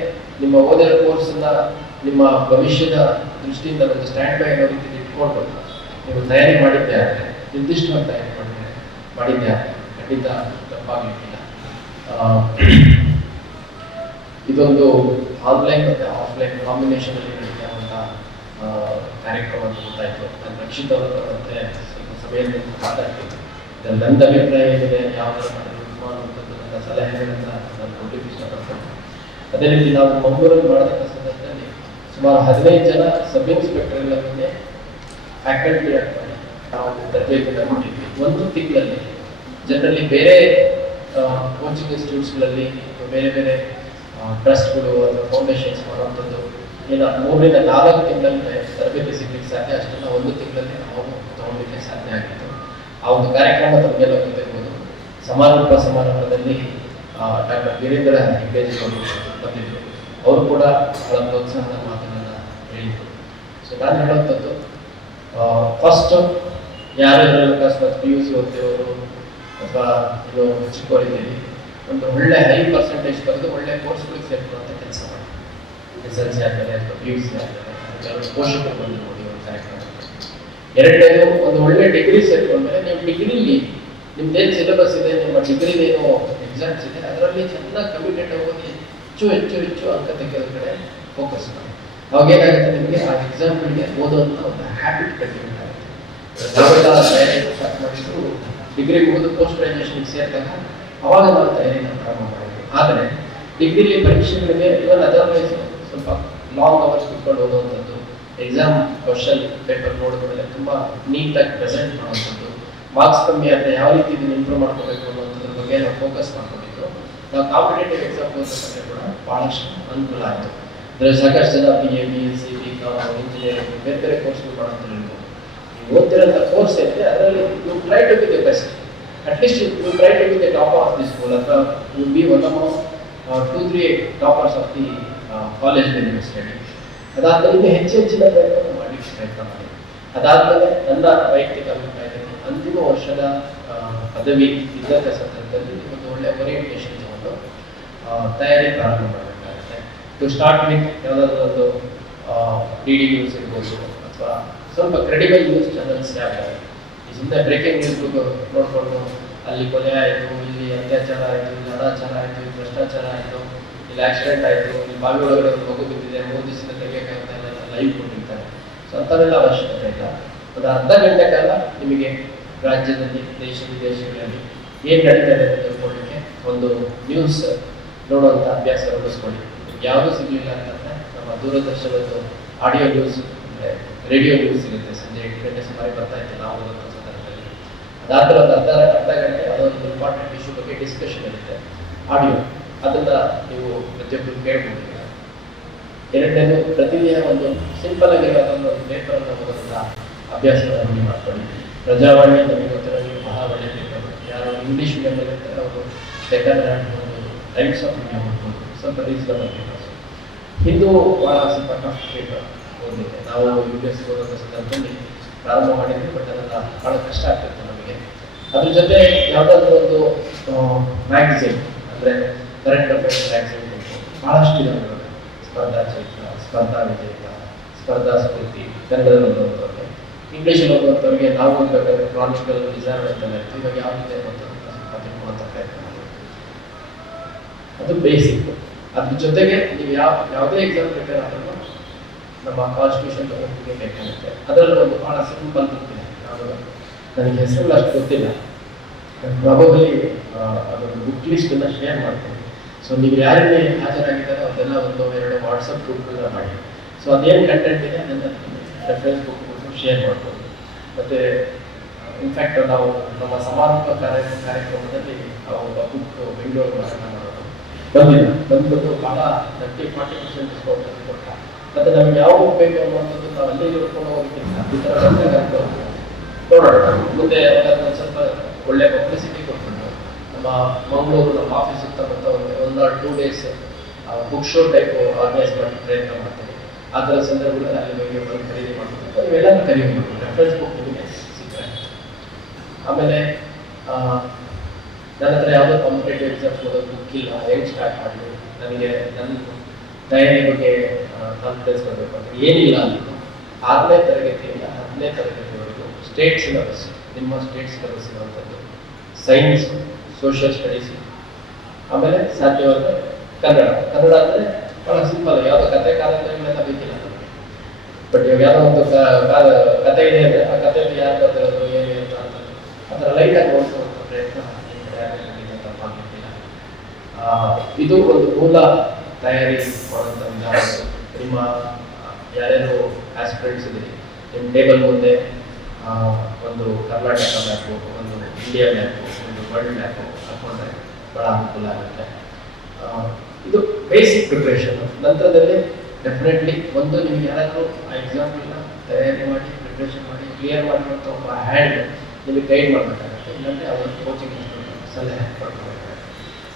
ನಿಮ್ಮ ಓದಿರೋ ಕೋರ್ಸನ್ನು ನಿಮ್ಮ ಭವಿಷ್ಯದ ದೃಷ್ಟಿಯಿಂದ ಒಂದು ಸ್ಟ್ಯಾಂಡ್ ಬೈ ಅನ್ನೋ ರೀತಿಯಲ್ಲಿ ಇಟ್ಕೊಂಡು ನೀವು ತಯಾರಿ ಮಾಡಿದ್ದೆ ಆದರೆ, ನಿರ್ದಿಷ್ಟವಾಗಿ ತಯಾರಿ ಮಾಡಿದ್ದೆ ಆದರೆ ಖಂಡಿತ ತಪ್ಪಾಗಲಿಕ್ಕಿಲ್ಲ. ಇದೊಂದು ಆನ್ಲೈನ್ ಮತ್ತು ಆಫ್ಲೈನ್ ಕಾಂಬಿನೇಷನಲ್ಲಿ ನಡೀತಾವಂಥ ಕಾರ್ಯಕ್ರಮ ಅಂತ ಗೊತ್ತಾಯಿತು. ನಾನು ರಕ್ಷಿತ್ ಅವರ ಮತ್ತೆ ಸ್ವಲ್ಪ ಸಭೆಯಲ್ಲಿ ಮಾತಾಡ್ತೀನಿ. ನನ್ನ ಅಭಿಪ್ರಾಯ ಏನಿದೆ, ಯಾವ ಥರ ಮಾಡಿದ್ರು ಅನ್ನುವಂಥದ್ದು ನನ್ನ ಸಲಹೆಗಳನ್ನು ನಾನು ಕೊಡಲಿಕ್ಕೆ ಇಷ್ಟಪಡ್ತೀನಿ. ಅದೇ ರೀತಿ ನಾವು ಮಂಗಳೂರಲ್ಲಿ ಮಾಡತಕ್ಕ ಸಂದರ್ಭದಲ್ಲಿ ಸುಮಾರು 15 ಜನ ಸಬ್ ಇನ್ಸ್ಪೆಕ್ಟರ್ ಮೇಲೆ ಫ್ಯಾಕಲ್ಟಿ ಮಾಡಿ ನಾವು ತರಬೇತಿಯನ್ನು ಕೊಟ್ಟಿದ್ವಿ. 1 ತಿಂಗಳಲ್ಲಿ ಜನರಲ್ಲಿ ಬೇರೆ ಕೋಚಿಂಗ್ ಇನ್ಸ್ಟಿಟ್ಯೂಟ್ಸ್ಗಳಲ್ಲಿ ಬೇರೆ ಬೇರೆ ಟ್ರಸ್ಟ್ಗಳು ಅಥವಾ ಫೌಂಡೇಶನ್ಸ್ ಮಾಡುವಂಥದ್ದು ಏನು 3ರಿಂದ 4 ತಿಂಗಳಲ್ಲಿ ತರಬೇತಿ ಸಿಗಲಿಕ್ಕೆ ಸಾಧ್ಯ, ಅಷ್ಟನ್ನು 1 ತಿಂಗಳಲ್ಲಿ ನಾವು ತಗೊಳ್ಳಿಕ್ಕೆ ಸಾಧ್ಯ ಆಗಿತ್ತು. ಆ ಒಂದು ಕಾರ್ಯಕ್ರಮ ತಮಗೆಲ್ಲ ಗೊತ್ತಿರ್ಬೋದು. ಸಮಾರಂಭದಲ್ಲಿ ಡಾಕ್ಟರ್ ವೀರೇಂದ್ರ ಹೆಗ್ಗೇಜಿ ಅವರು ಬಂದಿದ್ದರು. ಅವರು ಕೂಡ ಬಹಳ ಪ್ರೋತ್ಸಾಹದ ಮಾತುಗಳನ್ನು ಹೇಳಿದರು. ಸೊ ನಾನು ಹೇಳುವಂಥದ್ದು, ಫಸ್ಟು ಯಾರ್ಯಾರು ಅಕಸ್ಮಾತ್ PUC ಓದ್ತಿರೋರು ಅಥವಾ ಇದು ಚಿಕ್ಕವರಿದ್ದೀರಿ, ಒಂದು ಒಳ್ಳೆ ಹೈ ಪರ್ಸೆಂಟೇಜ್ ಬರೆದು ಒಳ್ಳೆ ಕೋರ್ಸ್ಗಳಿಗೆ ಸೇರ್ಕೊಳ್ಳುವಂಥ ಕೆಲಸ ಮಾಡಿ. SSLC ಆದಮೇಲೆ ಅಥವಾ PUC ಆದಮೇಲೆ ಪೋಷಕರು ಬಂದು ನೋಡಿ ಒಂದು ಕಾರ್ಯಕ್ರಮ. ಎರಡನೇದು, ಒಂದು ಒಳ್ಳೆ ಡಿಗ್ರಿ ಸೇರ್ಕೊಂಡ್ಮೇಲೆ ನೀವು ಡಿಗ್ರಿಲಿ ನಿಮ್ದೇನು ಸಿಲೆಬಸ್ ಇದೆ, ನಿಮ್ಮ ಡಿಗ್ರಿದೇನು ಎಕ್ಸಾಮ್ಸ್ ಇದೆ, ಅದರಲ್ಲಿ ಚೆನ್ನಾಗಿ ಕಮಿಟೆಡ್ ಓದಿ ಹೆಚ್ಚು ಅಂಕ ತೆಗೆಯೋದ್ರ ಕಡೆ ಫೋಕಸ್ ಮಾಡಿ. ಅವಾಗ ಏನಾಗುತ್ತೆ, ನಿಮಗೆ ಆ ಎಕ್ಸಾಮ್ಗಳಿಗೆ ಓದುವಂಥ ಒಂದು ಹ್ಯಾಬಿಟ್ ಕಟ್ಟಿರುತ್ತೆ. ನಾವೆಲ್ಲ ತಯಾರಿ ಸ್ಟಾರ್ಟ್ ಮಾಡಿದ್ರು ಡಿಗ್ರಿ ಮುಗಿದು ಪೋಸ್ಟ್ ಗ್ರಾಜುಯೇಷನ್ಗೆ ಸೇರಿದಾಗ ಅವಾಗ ನಾವು ತಯಾರಿನ ಪ್ರಾರಂಭ ಮಾಡಿದ್ವಿ. ಆದರೆ ಡಿಗ್ರಿಲಿ ಪರೀಕ್ಷೆಗಳಿಗೆ ಇವನ್ ಅದರ್ವೈಸ್ ಸ್ವಲ್ಪ ಲಾಂಗ್ ಅವರ್ಸ್ ಕುತ್ಕೊಂಡು ಓದುವಂಥದ್ದು, ಎಕ್ಸಾಮ್ ಕ್ವಶನ್ ಪೇಪರ್ ನೋಡಿದ್ಮೇಲೆ ತುಂಬ ನೀಟಾಗಿ ಪ್ರೆಸೆಂಟ್ ಮಾಡುವಂಥದ್ದು, ಮಾರ್ಕ್ಸ್ ಕಮ್ಮಿ ಆದರೆ ಯಾವ ರೀತಿ ಇದನ್ನು ಇಂಪ್ರೂವ್ ಮಾಡ್ಕೋಬೇಕು ಅನ್ನೋದ್ರ ಬಗ್ಗೆ ನಾವು ಫೋಕಸ್ ಮಾಡ್ಕೊಂಡಿದ್ದು. ನಾವು ಕಾಂಪಿಟೇಟಿವ್ ಎಕ್ಸಾಮ್ ಓದೋದಕ್ಕೆ ಕೂಡ ಭಾಳಷ್ಟು ಅನುಕೂಲ ಆಯಿತು. ಅದರಲ್ಲಿ ಸಾಕಷ್ಟು ಜನ BA, BSc, BCom, ಇಂಜಿನಿಯರಿಂಗ್ ಬೇರೆ ಬೇರೆ ಕೋರ್ಸ್ಗಳು ಮಾಡೋದ್ರಿಂದ ನೀವು ಓದ್ತಿರೋಂಥ ಕೋರ್ಸ್ ಏನಿದೆ ಅದರಲ್ಲಿ you try to be the best. At least you try to be the top of the school, ಅಥವಾ you be one of 2-3 toppers of the college university. ಅದಾದ್ಮೇಲೆ ಹೆಚ್ಚಿನ ಪ್ರಯತ್ನ ಮಾಡಿ ಪ್ರಯತ್ನ ಮಾಡಿ. ಅದಾದ್ಮೇಲೆ ನನ್ನ ವೈಯಕ್ತಿಕ ಅಭಿಪ್ರಾಯದಲ್ಲಿ ಅಂತಿಮ ವರ್ಷದ ಪದವಿ ವಿದ್ಯಾಭ್ಯಾಸ ಸಂದರ್ಭದಲ್ಲಿ ಒಂದು ಒಳ್ಳೆಯ ಓರಿಯೆಂಟೇಷನ್ ತಗೊಂಡು ತಯಾರಿ ಪ್ರಾರಂಭ ಮಾಡಬೇಕಾಗುತ್ತೆ. ಟು ಸ್ಟಾರ್ಟ್ ವಿತ್ ಯಾವುದಾದ್ರೂ ಒಂದು DD ನ್ಯೂಸ್ ಇರ್ಬೋದು, ಅಥವಾ ಸ್ವಲ್ಪ ಕ್ರೆಡಿಬಲ್ ನ್ಯೂಸ್ ಚಾನಲ್ಸ್ ಯಾವ್ಯಾವ. ಈ ಸುಮ್ಮನೆ ಬ್ರೇಕಿಂಗ್ ನ್ಯೂಸ್ ನೋಡಿಕೊಂಡು ಅಲ್ಲಿ ಕೊಲೆ ಆಯಿತು, ಇಲ್ಲಿ ಅತ್ಯಾಚಾರ ಆಯಿತು, ಇಲ್ಲಿ ಅನಾಚಾರ ಆಯಿತು, ಇಲ್ಲಿ ಭ್ರಷ್ಟಾಚಾರ ಆಯಿತು, ಇಲ್ಲಿ ಆಕ್ಸಿಡೆಂಟ್ ಆಯಿತು, ಇಲ್ಲಿ ಬಾವಿ ಒಳಗಡೆ ಒಂದು ಮಗು ಬಿದ್ದಿದೆ, 3 ದಿವಸದ ತೆಗೆಯೋಕ್ಕಾಗ್ತಾ ಇಲ್ಲ, ಲೈವ್ ಕೊಟ್ಟಿರ್ತಾರೆ. ಸೊ ಅಂಥವೆಲ್ಲ ಅವಶ್ಯಕತೆ ಇಲ್ಲ. ಒಂದು ಅರ್ಧ ಗಂಟೆ ಕಾಲ ನಿಮಗೆ ರಾಜ್ಯದಲ್ಲಿ, ದೇಶ ವಿದೇಶಗಳಲ್ಲಿ ಏನು ನಡೀತದೆ ಅಂತ ತಿಳ್ಕೊಳ್ಳಿಕ್ಕೆ ಒಂದು ನ್ಯೂಸ್ ನೋಡುವಂಥ ಅಭ್ಯಾಸ ರೂಢಿಸ್ಕೊಳ್ಳಿ. ಯಾವುದು ಸಿಗಲಿಲ್ಲ ಅಂತಂದರೆ ನಮ್ಮ ದೂರದರ್ಶನದ್ದು ಆಡಿಯೋ ನ್ಯೂಸ್, ಅಂದರೆ ರೇಡಿಯೋ ನ್ಯೂಸ್ ಸಿಗುತ್ತೆ. ಸಂಜೆ 8 ಗಂಟೆ ಸುಮಾರು ಬರ್ತಾ ಇತ್ತು ನಾವು ಓದೋ ಸಂದರ್ಭದಲ್ಲಿ. ಅದಾದ್ರೆ ಒಂದು ಅರ್ಧ ಗಂಟೆ ಅದೊಂದು ಇಂಪಾರ್ಟೆಂಟ್ ಇಶ್ಯೂ ಬಗ್ಗೆ ಡಿಸ್ಕಷನ್ ಇರುತ್ತೆ, ಆಡಿಯೋ. ಅದನ್ನು ನೀವು ಪ್ರತಿಯೊಬ್ಬರು ಕೇಳ್ಬೋದು. ಎರಡನೇದು, ಪ್ರತಿದಿನ ಒಂದು ಸಿಂಪಲ್ ಆಗಿರೋ ಒಂದು ಪೇಪರನ್ನು ಓದೋಂಥ ಅಭ್ಯಾಸವನ್ನು ಮಾಡ್ಕೊಳ್ಳಿ. ಪ್ರಜಾವಾಣಿ ನಮಗೆ ಗೊತ್ತಿರೋ ಬಹಳ ಒಳ್ಳೆಯ ಪೇಪರ್. ಯಾರು ಇಂಗ್ಲೀಷ್ ಮೀಡಿಯಮಲ್ಲಿ ಇರ್ತಾರೆ ಅವರು ಡೆಕ್ಕನ್ ಹ್ಯಾಂಡ್ ಓದ್ಬೋದು, ಟೈಮ್ಸ್ ಆಫ್ ಇಂಡಿಯಾ ಓದ್ಬೋದು, ಸ್ವಲ್ಪ ರೀಸನಬಲ್ ಪೇಪರ್ಸ್. ಹಿಂದೂ ಭಾಳ ಸ್ವಲ್ಪ ಟಫ್ ಪೇಪರ್ ಓದಲಿಕ್ಕೆ. ನಾವು US ಓದೋಂಥ ಸಂದರ್ಭದಲ್ಲಿ ಪ್ರಾರಂಭ ಮಾಡಿದ್ವಿ, ಬಟ್ ಅದೆಲ್ಲ ಭಾಳ ಕಷ್ಟ ಆಗ್ತಿತ್ತು ನಮಗೆ. ಅದ್ರ ಜೊತೆ ಯಾವುದಾದ್ರೂ ಒಂದು ಮ್ಯಾಗಝಿನ್, ಅಂದರೆ ಕರೆಂಟ್ ಅಫೇರ್ಸ್ ಮ್ಯಾಗಝಿನ್ ಭಾಳಷ್ಟು ಇದಾವೆ. ಸ್ಪರ್ಧಾ ಚೈತ್ರ, ಸ್ಪರ್ಧಾ ವಿಜೇತ, ಸ್ಪರ್ಧಾ ಸ್ಫೂರ್ತಿ ಕನ್ನಡದಲ್ಲಿ ಓದುವಂಥವ್ರಿಗೆ. ಇಂಗ್ಲೀಷಲ್ಲಿ ಓದುವಂಥವ್ರಿಗೆ ನಾವು ಓದಬೇಕಾದ್ರೆ ಕ್ರಾನಿಕಲ್, ಡಿಸೈರ್ ಅಂತೆಲ್ಲ ಇತ್ತು. ಇವಾಗ ಯಾವುದಿದೆ ಅಂತ ತಿಳ್ಕೊಳ್ಳುವಂಥ ಪ್ರಯತ್ನ ಮಾಡಿ. ಅದು ಬೇಸಿಕ್. ಅದ್ರ ಜೊತೆಗೆ ನೀವು ಯಾವುದೇ ಎಕ್ಸಾಮ್ ಪ್ರಿಪೇರ್ ಆದರೂ ನಮ್ಮ ಕಾನ್ಸ್ಟಿಟ್ಯೂಷನ್ ಬಗ್ಗೆ ಬೇಕಾಗುತ್ತೆ. ಅದರಲ್ಲಿ ಒಂದು ಭಾಳ ಸಿಂಪಲ್ ಇದೆ, ನನಗೆ ಹೆಸರುಗಳು ಅಷ್ಟು ಗೊತ್ತಿಲ್ಲ, ಪ್ರಾಬಬಲಿ ಅದೊಂದು ಬುಕ್ ಲಿಸ್ಟನ್ನು ಶೇರ್ ಮಾಡ್ತೀನಿ. ಸೊ ನೀವು ಯಾರಲ್ಲಿ ಹಾಜರಾಗಿದ್ದಾರೆ ಅದೆಲ್ಲ 1-2 ವಾಟ್ಸಪ್ ಗ್ರೂಪ್ಗಳನ್ನ ಮಾಡಿ. ಸೊ ಅದೇನು ಕಂಟೆಂಟ್ ಇದೆ ಅದನ್ನು ರೆಫರೆನ್ಸ್ ಬುಕ್ ಶೇರ್ ಮಾಡ್ಬೋದು. ಮತ್ತು ಇನ್ಫ್ಯಾಕ್ಟ್ ನಾವು ನಮ್ಮ ಸಮಾರಂಭ ಕಾರ್ಯಕ್ರಮದಲ್ಲಿ ಒಬ್ಬ ಬುಕ್ ಬೆಂಗಳೂರು ಮಾರಾಟ ಮಾಡೋದು ಬಂದ್ಬಿಟ್ಟು ಭಾಳ 30-40% ಡಿಸ್ಕೌಂಟ್ ಅಂತ ಕೊಟ್ಟ. ಮತ್ತು ನಮಗೆ ಯಾವ ಬುಕ್ ಬೇಕು ಅನ್ನುವಂಥದ್ದು ನಾವು ಅಲ್ಲಿ ಹುಡ್ಕೊಂಡು ಹೋಗೋದಕ್ಕಿಂತ ಈ ಥರ ಬಂದಾಗ ನೋಡೋಣ. ಮುಂದೆ ಒಂದು ಸ್ವಲ್ಪ ಒಳ್ಳೆಯ ಪಬ್ಲಿಸಿಟಿ ಕೊಟ್ಬಿಟ್ಟು ನಮ್ಮ ಮಂಗಳೂರು, ನಮ್ಮ ಆಫೀಸ್ ಸುತ್ತಮುತ್ತ 1 or 2 days book show type organise ಮಾಡಿ ಪ್ರಯತ್ನ ಮಾಡ್ತೀವಿ. ಆ ಥರ ಸಂದರ್ಭಗಳಲ್ಲಿ ಅಲ್ಲಿ ಬಗ್ಗೆ ಬಂದು ಖರೀದಿ ಮಾಡಬೇಕು. ಇವೆಲ್ಲನೂ ಕಲಿಯಬೇಕು. ರೆಫರೆನ್ಸ್ ಬುಕ್ ನಿಮಗೆ ಸಿಗ್ತದೆ. ಆಮೇಲೆ ನನ್ನ ಹತ್ರ ಯಾವುದೋ ಕಾಂಪಿಟೇಟಿವ್ ಎಕ್ಸಾಮ್ಸ್ ಓದೋದು ಬುಕ್ ಇಲ್ಲ, ಹೆಂಗೆ ಸ್ಟಾರ್ಟ್ ಮಾಡಲಿ, ನನಗೆ ನನ್ನ ತಯಾರಿ ಬಗ್ಗೆ ಕಾನ್ಫಿಡೆನ್ಸ್ ಬರಬೇಕು ಅಂತ ಏನಿಲ್ಲ ಅಂದ್ಬಿಟ್ಟು 6ನೇ ತರಗತಿಯಿಂದ 10ನೇ ತರಗತಿವರೆಗೂ ಸ್ಟೇಟ್ ಸಿಲೆಬಸ್, ನಿಮ್ಮ ಸ್ಟೇಟ್ ಸಿಲೆಬಸ್ ಇರುವಂಥದ್ದು ಸೈನ್ಸ್, ಸೋಷಿಯಲ್ ಸ್ಟಡೀಸ್, ಆಮೇಲೆ ಸಾಧ್ಯವಾದರೆ ಕನ್ನಡ. ಕನ್ನಡ ಅಂದರೆ ಭಾಳ ಸಿಂಪಲ್, ಯಾವುದೋ ಕತೆ ಕಾದಂಬರಿಗಳೆಲ್ಲ ಬೇಕಿಲ್ಲ ನಮಗೆ. ಬಟ್ ಇವಾಗ ಯಾವುದೋ ಒಂದು ಕತೆ ಇದೆ ಅಂದರೆ ಆ ಕಥೆಯಲ್ಲಿ ಯಾರು ಬರ್ತಿರೋದು ಏನು ಅಂತ ಆ ಥರ ಲೈಟಾಗಿ ಓದಿಸುವಂಥ ಪ್ರಯತ್ನ ಮಾಡಬೇಕಿಲ್ಲ. ಇದು ಒಂದು ಮೂಲ ತಯಾರಿ ಮಾಡುವಂಥ ವಿಧಾನ. ನಿಮ್ಮ ಯಾರ್ಯಾರು ಆಸ್ಪಿರೆಂಟ್ಸ್ ಇದ್ದೀರಿ, ನಿಮ್ಮ ಟೇಬಲ್ ಮುಂದೆ ಒಂದು ಕರ್ನಾಟಕ ಮ್ಯಾಪು, ಒಂದು ಇಂಡಿಯಾ ಮ್ಯಾಪು, ಒಂದು ವರ್ಲ್ಡ್ ಮ್ಯಾಪು ಹಾಕೊಂಡ್ರೆ ಭಾಳ ಅನುಕೂಲ ಆಗುತ್ತೆ. ಇದು ಬೇಸಿಕ್ ಪ್ರಿಪ್ರೇಷನ್. ನಂತರದಲ್ಲಿ ಡೆಫಿನೆಟ್ಲಿ ಒಂದು ನಿಮ್ಗೆ ಯಾರಾದರೂ ಆ ಎಕ್ಸಾಮ್ಗಳನ್ನ ತಯಾರಿ ಮಾಡಿ, ಪ್ರಿಪ್ರೇಷನ್ ಮಾಡಿ, ಕ್ಲಿಯರ್ ಮಾಡಿರುವಂಥ ಒಬ್ಬ ಹ್ಯಾಂಡ್ ನಿಮಗೆ ಗೈಡ್ ಮಾಡಬೇಕಾಗುತ್ತೆ. ಇಲ್ಲಾಂದರೆ ಅವರು ಕೋಚಿಂಗ್ ಸಲಹೆ ಪಡ್ಕೋಬೇಕಾಗುತ್ತೆ.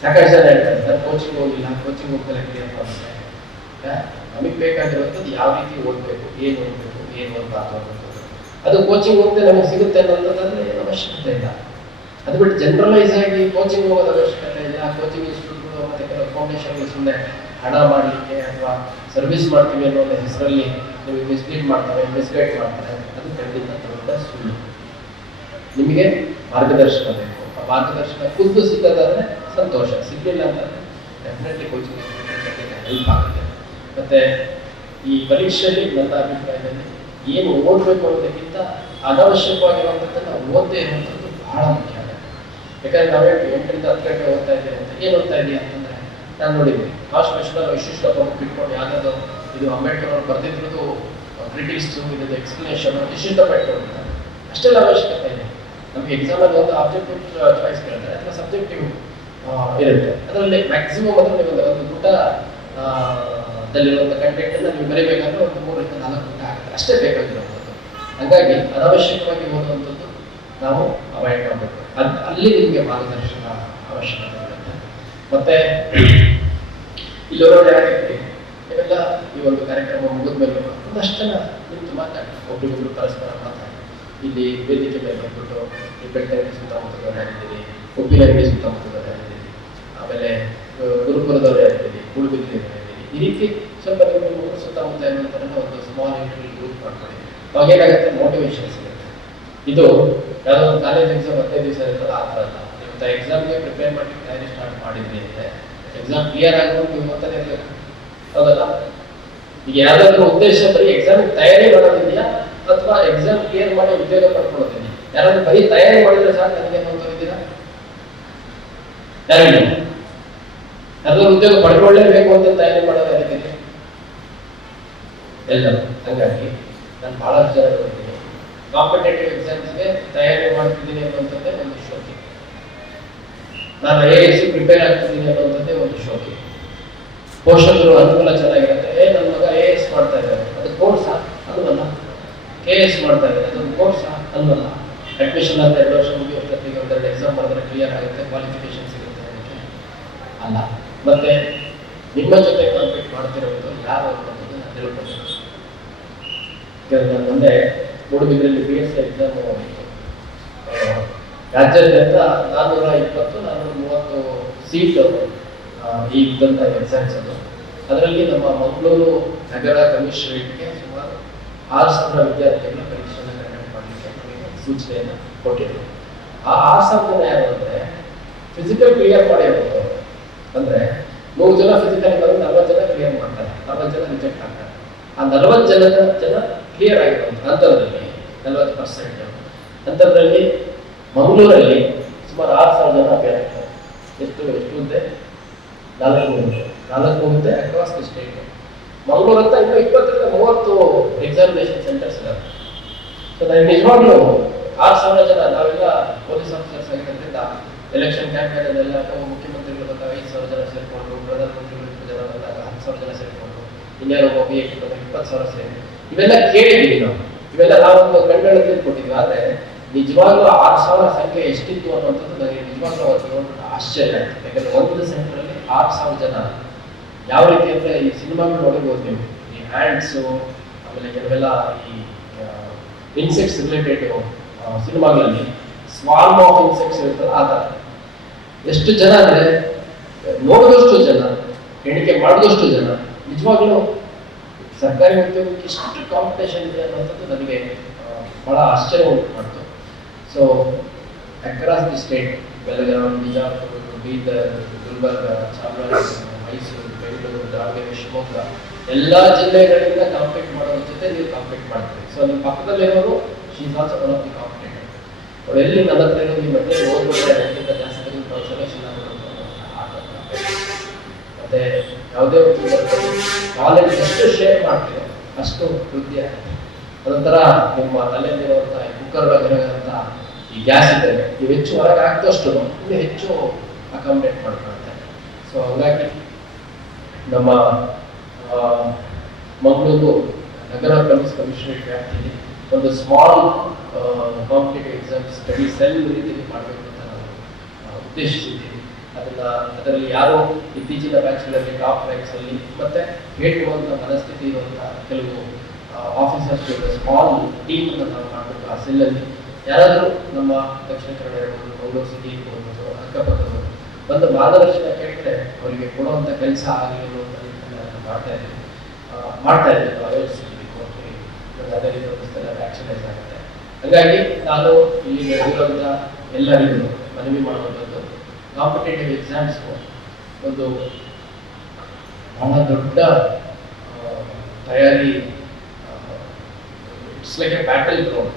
ಸಾಕಷ್ಟು ಜನ ಹೇಳ್ತಾರೆ, ಸರ್ ಕೋಚಿಂಗ್ ಹೋಗಿಲ್ಲ, ಕೋಚಿಂಗ್ ಹೋಗ್ತಾರೆ ಕ್ಲಿಯರ್ ಮಾಡ್ತಾರೆ. ನಮಗೆ ಬೇಕಾಗಿರುವಂಥದ್ದು ಯಾವ ರೀತಿ ಓದಬೇಕು, ಏನು ಓದಬೇಕು, ಏನು ಓದಬಾರ್ದು ಅನ್ನೋದು. ಅದು ಕೋಚಿಂಗ್ ಹೋಗ್ತಾ ನಮಗೆ ಸಿಗುತ್ತೆ ಅನ್ನೋಂಥದ್ದಾದರೆ ಏನು ಅವಶ್ಯಕತೆ ಇಲ್ಲ. ಅದು ಬಿಟ್ಟು ಜನರಲೈಸ್ ಆಗಿ ಕೋಚಿಂಗ್ ಹೋಗೋದು ಅವಶ್ಯಕತೆ ಇಲ್ಲ. ಕೋಚಿಂಗ್ ಇನ್ಸ್ಟಿಟ್ಯೂಟ್ಗಳು ಮತ್ತು ಕೆಲವು ಫೌಂಡೇಶನ್ಗಳು ಸುಮ್ಮನೆ ಹಣ ಮಾಡಲಿಕ್ಕೆ ಅಥವಾ ಸರ್ವಿಸ್ ಮಾಡ್ತೀವಿ ಅನ್ನೋ ಹೆಸರಲ್ಲಿ ನಿಮಗೆ ಮಿಸ್ಲೀಡ್ ಮಾಡ್ತಾರೆ, ಮಿಸ್ಗೈಡ್ ಮಾಡ್ತಾರೆ. ಅದು ಖಂಡಿತ ದೊಡ್ಡ ಸುಳ್ಳು. ನಿಮಗೆ ಮಾರ್ಗದರ್ಶನ ಬೇಕು. ಆ ಮಾರ್ಗದರ್ಶನ ಖುದ್ದು ಸಿಗೋದಾದರೆ ಸಂತೋಷ, ಸಿಗಲಿಲ್ಲ ಅಂತಂದರೆ ಡೆಫಿನೆಟ್ಲಿ ಕೋಚಿಂಗ್ ಹೆಲ್ಪ್ ಆಗುತ್ತೆ. ಮತ್ತು ಈ ಪರೀಕ್ಷೆಯಲ್ಲಿ ನನ್ನ ಅಭಿಪ್ರಾಯದಲ್ಲಿ ಏನು ಓದಬೇಕು ಅನ್ನೋದಕ್ಕಿಂತ ಅನವಶ್ಯಕವಾಗಿರುವಂಥದ್ದನ್ನು ಓದದೇ ಇರುವಂಥದ್ದು ಬಹಳ ಮುಖ್ಯ ಆಗುತ್ತೆ. ಯಾಕಂದ್ರೆ ನಾವೇ 8ರಿಂದ 10 ಗಂಟೆ ಓದ್ತಾ ಇದ್ದೇವೆ ಅಂತ ಏನು ಓದ್ತಾ ಇದೆಯಾ ಅಂತಂದ್ರೆ ನಾನು ನೋಡಿದ್ವಿ ಕಾಸ್ಟ್ ಮೆಷನರ್ ವಿಶಿಷ್ಟ ಪ್ರಮುಖ ಇಟ್ಕೊಂಡು ಯಾವ್ದಾದ್ರು ಇದು ಅಂಬೇಡ್ಕರ್ ಅವರು ಬರ್ದಿರೋದು ಕ್ರಿಟಿಕ್ಸು ಇದು ಎಕ್ಸ್ಪ್ಲನೇಷನ್ ವಿಶಿಷ್ಟ ಇಟ್ಕೊಂಡಿರ್ತಾರೆ. ಅಷ್ಟೆಲ್ಲ ಅವಶ್ಯಕತೆ ಇದೆ. ನಮಗೆ ಎಕ್ಸಾಮಲ್ಲಿ ಒಂದು ಆಬ್ಜೆಕ್ಟಿವ್ ಚಾಯ್ಸ್ ಕೇಳ್ತಾರೆ ಅಥವಾ ಸಬ್ಜೆಕ್ಟಿವ್ ಇರುತ್ತೆ. ಅದರಲ್ಲಿ ಮ್ಯಾಕ್ಸಿಮಮ್ ಅದರಲ್ಲಿ ಒಂದು ಪುಟ ದಲ್ಲಿರುವಂಥ ಕಂಟೆಂಟನ್ನು ನೀವು ಬರೀಬೇಕಾದ್ರೆ ಒಂದು 3 ರಿಂದ 4 ಪುಟ ಆಗುತ್ತೆ, ಅಷ್ಟೇ ಬೇಕಾಗಿರುವಂಥದ್ದು. ಹಾಗಾಗಿ ಅನವಶ್ಯಕವಾಗಿ ಓದುವಂಥದ್ದು ನಾವು ಅವಾಯ್ಡ್ ಮಾಡಬೇಕು. ಅಲ್ಲಿ ನಿಮಗೆ ಮಾರ್ಗದರ್ಶನ ಅವಶ್ಯಕತೆ ಇರುತ್ತೆ. ಮತ್ತೆ ಇಲ್ಲಿ ಹೊರಗಡೆ ಆಗಿರ್ತೀವಿ ಇವೆಲ್ಲ ಈ ಒಂದು ಕಾರ್ಯಕ್ರಮ ಮುಗಿದ ಮೇಲೆ ಒಂದಷ್ಟು ಜನ ನಿಂತು ಮಾತಾಡಿ, ಒಬ್ರಿಗೊಬ್ರು ಪರಸ್ಪರ ಮಾತಾಡಿ. ಇಲ್ಲಿ ವೇದಿಕೆ ಮೇಲೆ ಬಂದ್ಬಿಟ್ಟು ಈ ಬೆಟ್ಟಂಗಿ ಸುತ್ತಮುತ್ತದವ್ರು ಯಾರಿದ್ದೀರಿ, ಉಪ್ಪಿನಂಗಡಿ ಸುತ್ತಮುತ್ತದವ್ರು ಯಾರಿದ್ದೀರಿ, ಆಮೇಲೆ ಗುರುಪುರದವ್ರು ಯಾರಿದ್ದೀರಿ, ಮೂಡುಬಿದ್ರಿ ಯಾರಿದ್ದೀರಿ, ಈ ರೀತಿ ಸ್ವಲ್ಪ ನಿಮ್ಮ ಸುತ್ತಮುತ್ತ ಏನಂತಾರೆ ಒಂದು ಸ್ಮಾಲ್ ಇಂಟರ್ವ್ಯೂ ಗ್ರೂಪ್ ಮಾಡ್ಕೊಳ್ಳಿ. ಅವಾಗ ಏನಾಗುತ್ತೆ, ಮೋಟಿವೇಶನ್ ಸಿಗುತ್ತೆ. ಇದು ಯಾವುದೋ ಒಂದು ಕಾಲೇಜ್ ಎಕ್ಸಾಮ್ 15 ದಿವಸ ಇರ್ತಲ್ಲ, ಆ ಥರ ಅಲ್ಲ. ನೀವು ಎಕ್ಸಾಮ್ಗೆ ಪ್ರಿಪೇರ್ ಮಾಡಿ ತಯಾರಿ ಸ್ಟಾರ್ಟ್ ಮಾಡಿದ್ರಿ ಅಂದರೆ ಎಕ್ಸಾಮ್ ಕ್ಲಿಯರ್ ಆಗ್ಬೋದು ನೀವು ಅಂತಾನೆ ಇರಬೇಕು, ಹೌದಲ್ಲ? ಈಗ ಯಾವ್ದಾದ್ರು ಉದ್ದೇಶ ಬರೀ ಎಕ್ಸಾಮಿಗೆ ತಯಾರಿ ಮಾಡೋದಿದೆಯಾ ಅಥವಾ ಎಕ್ಸಾಮ್ ಕ್ಲಿಯರ್ ಮಾಡಿ ಉದ್ಯೋಗ ಪಡ್ಕೊಳ್ಳೋದಿದೆಯಾ? ಯಾರಾದ್ರೂ ಬರೀ ತಯಾರಿ ಮಾಡಿದ್ರೆ ಸಾಕು ನನಗೆ ನೋಡ್ತಿದ್ದೀರಾ? ಯಾರಿಲ್ಲ. ಯಾರಾದ್ರೂ ಉದ್ಯೋಗ ಪಡ್ಕೊಳ್ಳೇಬೇಕು ಅಂತ ತಯಾರಿ ಮಾಡೋದು ಅದಕ್ಕೆ ಎಲ್ಲ. ಹಾಗಾಗಿ ನಾನು ಬಹಳಷ್ಟು ಜನ ನೋಡ್ತೀನಿ ಕಾಂಪಿಟೇಟಿವ್ ಎಕ್ಸಾಮ್ಸ್ಗೆ ತಯಾರಿ ಮಾಡ್ತಿದ್ದೀನಿ ಅನ್ನುವಂಥದ್ದೇ ಒಂದು ಶೋಕಿ, ನಾನು AS ಪ್ರಿಪೇರ್ ಆಗ್ತಿದ್ದೀನಿ ಅನ್ನುವಂಥದ್ದೇ ಒಂದು ಶೋಕಿ. ಪೋಷಕರು ಅನುಕೂಲ ಚೆನ್ನಾಗಿರುತ್ತೆ, ನನ್ನ ಮಗ AS ಮಾಡ್ತಾ ಇದ್ದಾರೆ ಅದು ಕೋರ್ಸಾ ಅಲ್ವಲ್ಲ, KS ಮಾಡ್ತಾ ಇದ್ದಾರೆ ಅದೊಂದು ಕೋರ್ಸಾ ಅಲ್ವಲ್ಲ. ಅಡ್ಮಿಷನ್ ಅಂತ 2 ವರ್ಷ ಮುಗಿಯೋಷ್ಟೊತ್ತಿಗೆ 1-2 ಎಕ್ಸಾಮ್ ಮಾಡಿದ್ರೆ ಕ್ಲಿಯರ್ ಆಗುತ್ತೆ, ಕ್ವಾಲಿಫಿಕೇಶನ್ ಸಿಗುತ್ತೆ ಅದಕ್ಕೆ ಅಲ್ಲ. ಮತ್ತೆ ನಿಮ್ಮ ಜೊತೆ ಕಾಂಪೀಟ್ ಮಾಡ್ತಿರೋದು ಯಾರು ಅನ್ನೋದನ್ನು ನಾನು ತಿಳ್ಕೊಳ್ತೀನಿ. ನಾನು ಮುಂದೆ ಮೂಡುಬಿದ್ರೆಯಲ್ಲಿ BSc ಎಕ್ಸಾಮ್ ಹೋಗಿತ್ತು. ರಾಜ್ಯಾದ್ಯಂತ 420-430 ಸೀಟು ಇದ್ದಂಥ ಎಕ್ಸಾಮ್ಸ್ ಅದು. ಅದರಲ್ಲಿ ನಮ್ಮ ಮಂಗಳೂರು ನಗರ ಕಮಿಷನರೇಟ್ಗೆ ಸುಮಾರು 6,000 ವಿದ್ಯಾರ್ಥಿಗಳ ಪರೀಕ್ಷೆಯನ್ನು ಕಂಡಕ್ಟ್ ಮಾಡಲಿಕ್ಕೆ ಸೂಚನೆಯನ್ನು ಕೊಟ್ಟಿದ್ರು. ಆ 6,000 ಜನ ಯಾರು ಅಂದರೆ ಫಿಸಿಕಲ್ ಕ್ಲಿಯರ್ ಮಾಡಿರೋದು. ಅಂದರೆ 100 ಜನ ಫಿಸಿಕಲ್ ಬಂದು 40 ಜನ ಕ್ಲಿಯರ್ ಮಾಡ್ತಾರೆ, 40 ಜನ ರಿಜೆಕ್ಟ್ ಆಗ್ತಾರೆ. ಆ 40 ಜನ ಕ್ಲಿಯರ್ ಆಗಿರೋದು ಅಂಥದ್ರಲ್ಲಿ 40%. ಅಂಥದ್ರಲ್ಲಿ ಮಂಗಳೂರಲ್ಲಿ ಸುಮಾರು 6,000 ಜನ ಅಭ್ಯರ್ಥಿಗಳು. ಎಷ್ಟು ಹುದ್ದೆ? 4 ಹುದ್ದೆ ಅಕ್ರಾಸ್ ದಿ ಸ್ಟೇಟ್. ಮಂಗಳೂರು ಅಂತ ಇನ್ನೂ 20-30 ಎಕ್ಸಾಮಿನೇಷನ್ ಸೆಂಟರ್ಸ್ ಇದ್ದಾರೆ. ಸೊ ನಾನು ನಿಜವಾಗ್ಲೂ 6,000 ಜನ ನಾವೆಲ್ಲ ಪೊಲೀಸ್ ಆಫೀಸರ್ಸ್ ಆಗಿರೋದ್ರಿಂದ ಎಲೆಕ್ಷನ್ ಕ್ಯಾಂಪೇನಲ್ಲೆಲ್ಲ ಮುಖ್ಯಮಂತ್ರಿಗಳು ಬಂದಾಗ 5,000 ಜನ ಸೇರಿಕೊಂಡು, ಪ್ರಧಾನಮಂತ್ರಿಗಳು 20 ಜನ ಬಂದಾಗ 10,000 ಜನ ಸೇರಿಕೊಂಡು, ಇನ್ಯಾರೋ ಒಬ್ಬ 20,000 ಸೇರಿ ಇವೆಲ್ಲ ಕೇಳಿದ್ದೀವಿ ನಾವು. ಇವೆಲ್ಲ ನಾವೊಂದು ಕಣ್ಣಲ್ಲಿ ಕೊಟ್ಟಿದ್ವಿ. ಆದರೆ ನಿಜವಾಗ್ಲೂ 6,000 ಸಂಖ್ಯೆ ಎಷ್ಟಿತ್ತು ಅನ್ನುವಂಥದ್ದು ನನಗೆ ನಿಜವಾಗ್ಲೂ ಅವತ್ತು ಆಶ್ಚರ್ಯ ಆಯಿತು. ಯಾಕಂದರೆ ಒಂದು ಸೆಂಟ್ರಲ್ಲಿ 6,000 ಜನ ಯಾವ ರೀತಿ ಅಂದರೆ ಈ ಸಿನಿಮಾಗಳು ನೋಡಿರ್ಬೋದು ನೀವು, ಈ ಹ್ಯಾಂಡ್ಸು ಆಮೇಲೆ ಕೆಲವೆಲ್ಲ ಈ ಇನ್ಸೆಕ್ಟ್ಸ್ ರಿಲೇಟೆಡ್ ಸಿನಿಮಾಗಳಲ್ಲಿ ಸ್ವಾರ್ಮ್ ಆಫ್ ಇನ್ಸೆಕ್ಟ್ಸ್ ಇರ್ತದೆ ಆ ಥರ. ಎಷ್ಟು ಜನ ಅಂದರೆ ನೋಡಿದಷ್ಟು ಜನ, ಎಣಿಕೆ ಮಾಡಿದಷ್ಟು ಜನ. ನಿಜವಾಗ್ಲೂ ಸರ್ಕಾರಿ ಉದ್ಯೋಗಕ್ಕೆ ಇಷ್ಟು ಕಾಂಪಿಟೇಷನ್ ಇದೆ ಅನ್ನೋಂಥದ್ದು ನನಗೆ ಬಹಳ ಆಶ್ಚರ್ಯ ಉಂಟು ಮಾಡ್ತು. So across the state, Belagavi, Bijapur, Bidar, Gulbarga, Chamarajanagar, Mysuru, Bengaluru, Davanagere, Shivamogga ಎಲ್ಲ ಜಿಲ್ಲೆಗಳಿಂದ ಕಾಂಪೀಟ್ ಮಾಡೋದ್ರ ಜೊತೆ ನೀವು ಕಾಂಪೀಟ್ ಮಾಡ್ತೀರಿ. ಸೊ ನಿಮ್ಮ ಪಕ್ಕದಲ್ಲಿರೋರು she is also one of the competitor. ಅವ್ರು ಎಲ್ಲಿ ನನ್ನ ಹತ್ರ ಇರೋ ನಿಮ್ಮ ಮಧ್ಯೆ ಓದ್ಬಿಟ್ರೆ ಅದಕ್ಕಿಂತ ಜಾಸ್ತಿ ತೆಗೆದು ಸೆಲೆಕ್ಷನ್ ಆಗೋದು ಮತ್ತೆ ಯಾವುದೇ ಒಂದು ನಾಲೆಡ್ಜ್ ಎಷ್ಟು ಶೇರ್ ಮಾಡ್ತೀರೋ ಅಷ್ಟು ವೃದ್ಧಿ ಆಗುತ್ತೆ. ಅದೊಂಥರ ನಿಮ್ಮ ತಲೆಯಲ್ಲಿರುವಂಥ ಕುಕ್ಕರ್ ಆಗಿರೋಂಥ ಈ ಗ್ಯಾಸ್ ಇದೆ, ನೀವು ಹೆಚ್ಚು ಹೊರಗೆ ಹಾಕಿದಷ್ಟು ಇನ್ನೂ ಹೆಚ್ಚು ಅಕಾಮಿಡೇಟ್ ಮಾಡ್ಕೊಳುತ್ತೆ. ಸೊ ಹಾಗಾಗಿ ನಮ್ಮ ಮಂಗಳೂರು ನಗರ ಪೊಲೀಸ್ ಕಮಿಷನರೇಟ್ ವ್ಯಾಪ್ತಿಯಲ್ಲಿ ಒಂದು small competitive exam study cell ರೀತಿಯಲ್ಲಿ ಮಾಡಬೇಕು ಅಂತ ನಾವು ಉದ್ದೇಶಿಸಿದ್ದೀವಿ. ಅದರಲ್ಲಿ ಯಾರು ಇತ್ತೀಚಿನ ಬ್ಯಾಚ್ಗಳಲ್ಲಿ ಟಾಪ್ ರ್ಯಾಂಕ್ಸಲ್ಲಿ ಮತ್ತೆ ಹೇಳುವಂಥ ಮನಸ್ಥಿತಿ ಇರುವಂಥ ಕೆಲವು ಆಫೀಸರ್ಸ್ ಜೊತೆ ಸ್ಮಾಲ್ ಟೀಮನ್ನು ನಾವು ಮಾಡಬೇಕು. ಆ ಸೆಲ್ಲಲ್ಲಿ ಯಾರಾದರೂ ನಮ್ಮ ದಕ್ಷಿಣ ಕನ್ನಡ ಇರ್ಬೋದು, ಮಂಗಳೂರು ಸಿಟಿ ಇರ್ಬೋದು, ಅಕ್ಕಪಕ್ಕದವರು ಒಂದು ಮಾರ್ಗದರ್ಶನ ಕೇಳಿದ್ರೆ ಅವರಿಗೆ ಕೊಡುವಂಥ ಕೆಲಸ ಆಗಲಿ ಅನ್ನುವಂಥ ನಿಟ್ಟಿನಲ್ಲಿ ಮಾಡ್ತಾ ಇದ್ದೀವಿ, ಆಯೋಜಿಸಿದ್ದೀವಿ. ಅದೇ ರೀತಿ ಪುಸ್ತಕ ಆ್ಯಕ್ಚುಲೈಸ್ ಆಗುತ್ತೆ. ಹಾಗಾಗಿ ನಾನು ಇಲ್ಲಿ ನಡೆದಿರುವಂಥ ಎಲ್ಲರಿಗೂ ಮನವಿ ಮಾಡುವಂಥದ್ದು, ಕಾಂಪಿಟೇಟಿವ್ ಎಕ್ಸಾಮ್ಸ್ಗೂ ಒಂದು ಬಹಳ ದೊಡ್ಡ ತಯಾರಿ, it's like A battle ground.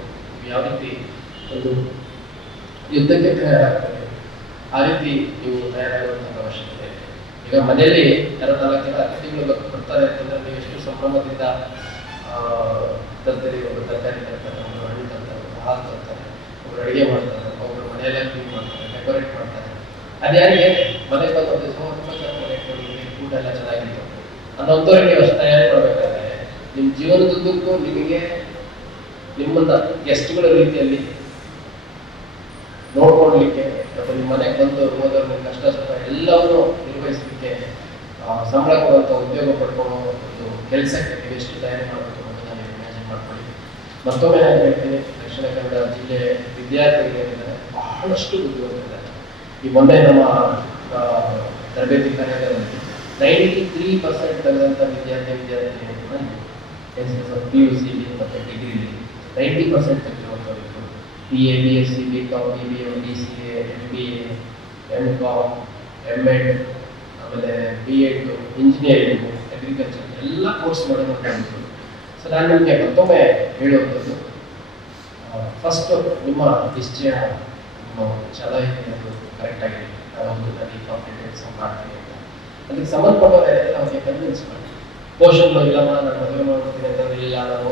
ಯಾವ ರೀತಿ ಒಂದು ಯುದ್ಧಕ್ಕೆ ತಯಾರಾಗ್ತದೆ ಆ ರೀತಿ ನೀವು ತಯಾರಾಗುವಂಥ ಅವಶ್ಯಕತೆ ಇದೆ. ಈಗ ಮನೆಯಲ್ಲಿ 2-4 ಜನ ಅತಿಥಿಗಳು ಬರ್ತಾರೆ ಅಂತಂದ್ರೆ ನೀವು ಎಷ್ಟು ಸಂಭ್ರಮದಿಂದ ತರ್ತೀರಿ. ಒಬ್ಬರು ತರಕಾರಿ ತರ್ತಾರೆ, ಒಬ್ಬರು ಹಣ್ಣು ತರ್ತಾರೆ, ಹಾಲು ತರ್ತಾರೆ, ಒಬ್ಬರು ಅಡುಗೆ ಮಾಡ್ತಾರೆ, ಒಬ್ಬರು ಮನೆಯೆಲ್ಲ ಕ್ಲೀನ್ ಮಾಡ್ತಾರೆ, ಡೆಕೋರೇಟ್ ಮಾಡ್ತಾರೆ. ಅದು ಯಾರಿಗೆ ಮನೆಗೆ ಬಂದು ತುಂಬ ಚೆನ್ನಾಗಿ ಊಟ ಎಲ್ಲ ಚೆನ್ನಾಗಿತ್ತು ಅನ್ನೋಂಥವ್ರಿಗೆ ನೀವು ಅಷ್ಟು ತಯಾರಿ ಮಾಡಬೇಕಾದ್ರೆ ನಿಮ್ಮ ಜೀವನದುದ್ದಕ್ಕೂ ನಿಮಗೆ ನಿಮ್ಮನ್ನ ಗೆಸ್ಟ್ಗಳ ರೀತಿಯಲ್ಲಿ ನೋಡ್ಕೊಳ್ಲಿಕ್ಕೆ ಅಥವಾ ನಿಮ್ಮ ಮನೆಗೆ ಬಂದು ಹೋದವ್ರ ಕಷ್ಟ ಸುಖ ಎಲ್ಲವನ್ನೂ ನಿರ್ವಹಿಸಲಿಕ್ಕೆ ಸಂಬಳ ಕೊಡುವಂಥ ಉದ್ಯೋಗ ಪಡ್ಕೊಳ್ಳೋ ಒಂದು ಕೆಲಸಕ್ಕೆ ನೀವು ಎಷ್ಟು ತಯಾರಿ ಮಾಡಬೇಕು ಅನ್ನೋದನ್ನ ನೀವು ಇಮ್ಯಾಜಿನ್ ಮಾಡ್ಕೊಳ್ಳಿ. ಮತ್ತೊಮ್ಮೆ ನಾನು ಹೇಳ್ತೀನಿ, ದಕ್ಷಿಣ ಕನ್ನಡ ಜಿಲ್ಲೆ ವಿದ್ಯಾರ್ಥಿಗಳಿದ್ದಾರೆ ಬಹಳಷ್ಟು ಬುದ್ಧಿವಂತಿದ್ದಾರೆ. ಈ ಮೊನ್ನೆ ನಮ್ಮ ತರಬೇತಿ ಕಾರ್ಯಾಗಾರದಲ್ಲಿ 93% ತೆಗೆದಂಥ ವಿದ್ಯಾರ್ಥಿನಿಯರು PUC ಮತ್ತು ಡಿಗ್ರಿಲಿ 90% ತೆಗೆದಿರುವಂಥವ್ರು BA, BSc, BCom, BBA, BCA, MBA, MCom, MEd, ಆಮೇಲೆ B.Ed, ಇಂಜಿನಿಯರಿಂಗ್, ಅಗ್ರಿಕಲ್ಚರ್ ಎಲ್ಲ ಕೋರ್ಸ್ ಮಾಡೋದು. ಸೊ ನಾನು ನಿಮಗೆ ಮತ್ತೊಮ್ಮೆ ಹೇಳುವಂಥದ್ದು, ಫಸ್ಟ್ ನಿಮ್ಮ ನಿಶ್ಚಯ ಛಲ ಇದು ಕರೆಕ್ಟಾಗಿ ನಾನು ಈ ಕಾಂಪಿಟೆನ್ಸ್ ಮಾಡ್ತೀನಿ ಅಂತ ಅದಕ್ಕೆ ಸಂಬಂಧಪಟ್ಟವರೆ ಅವ್ರಿಗೆ ಕನ್ವಿನ್ಸ್ ಮಾಡಿ. ಪೋಷಕರು ಇಲ್ಲಮ್ಮ ನಾನು ಮದುವೆ ಮಾಡ್ತೀನಿ ಅಂತಂದ್ರೆ ಇಲ್ಲ ನಾನು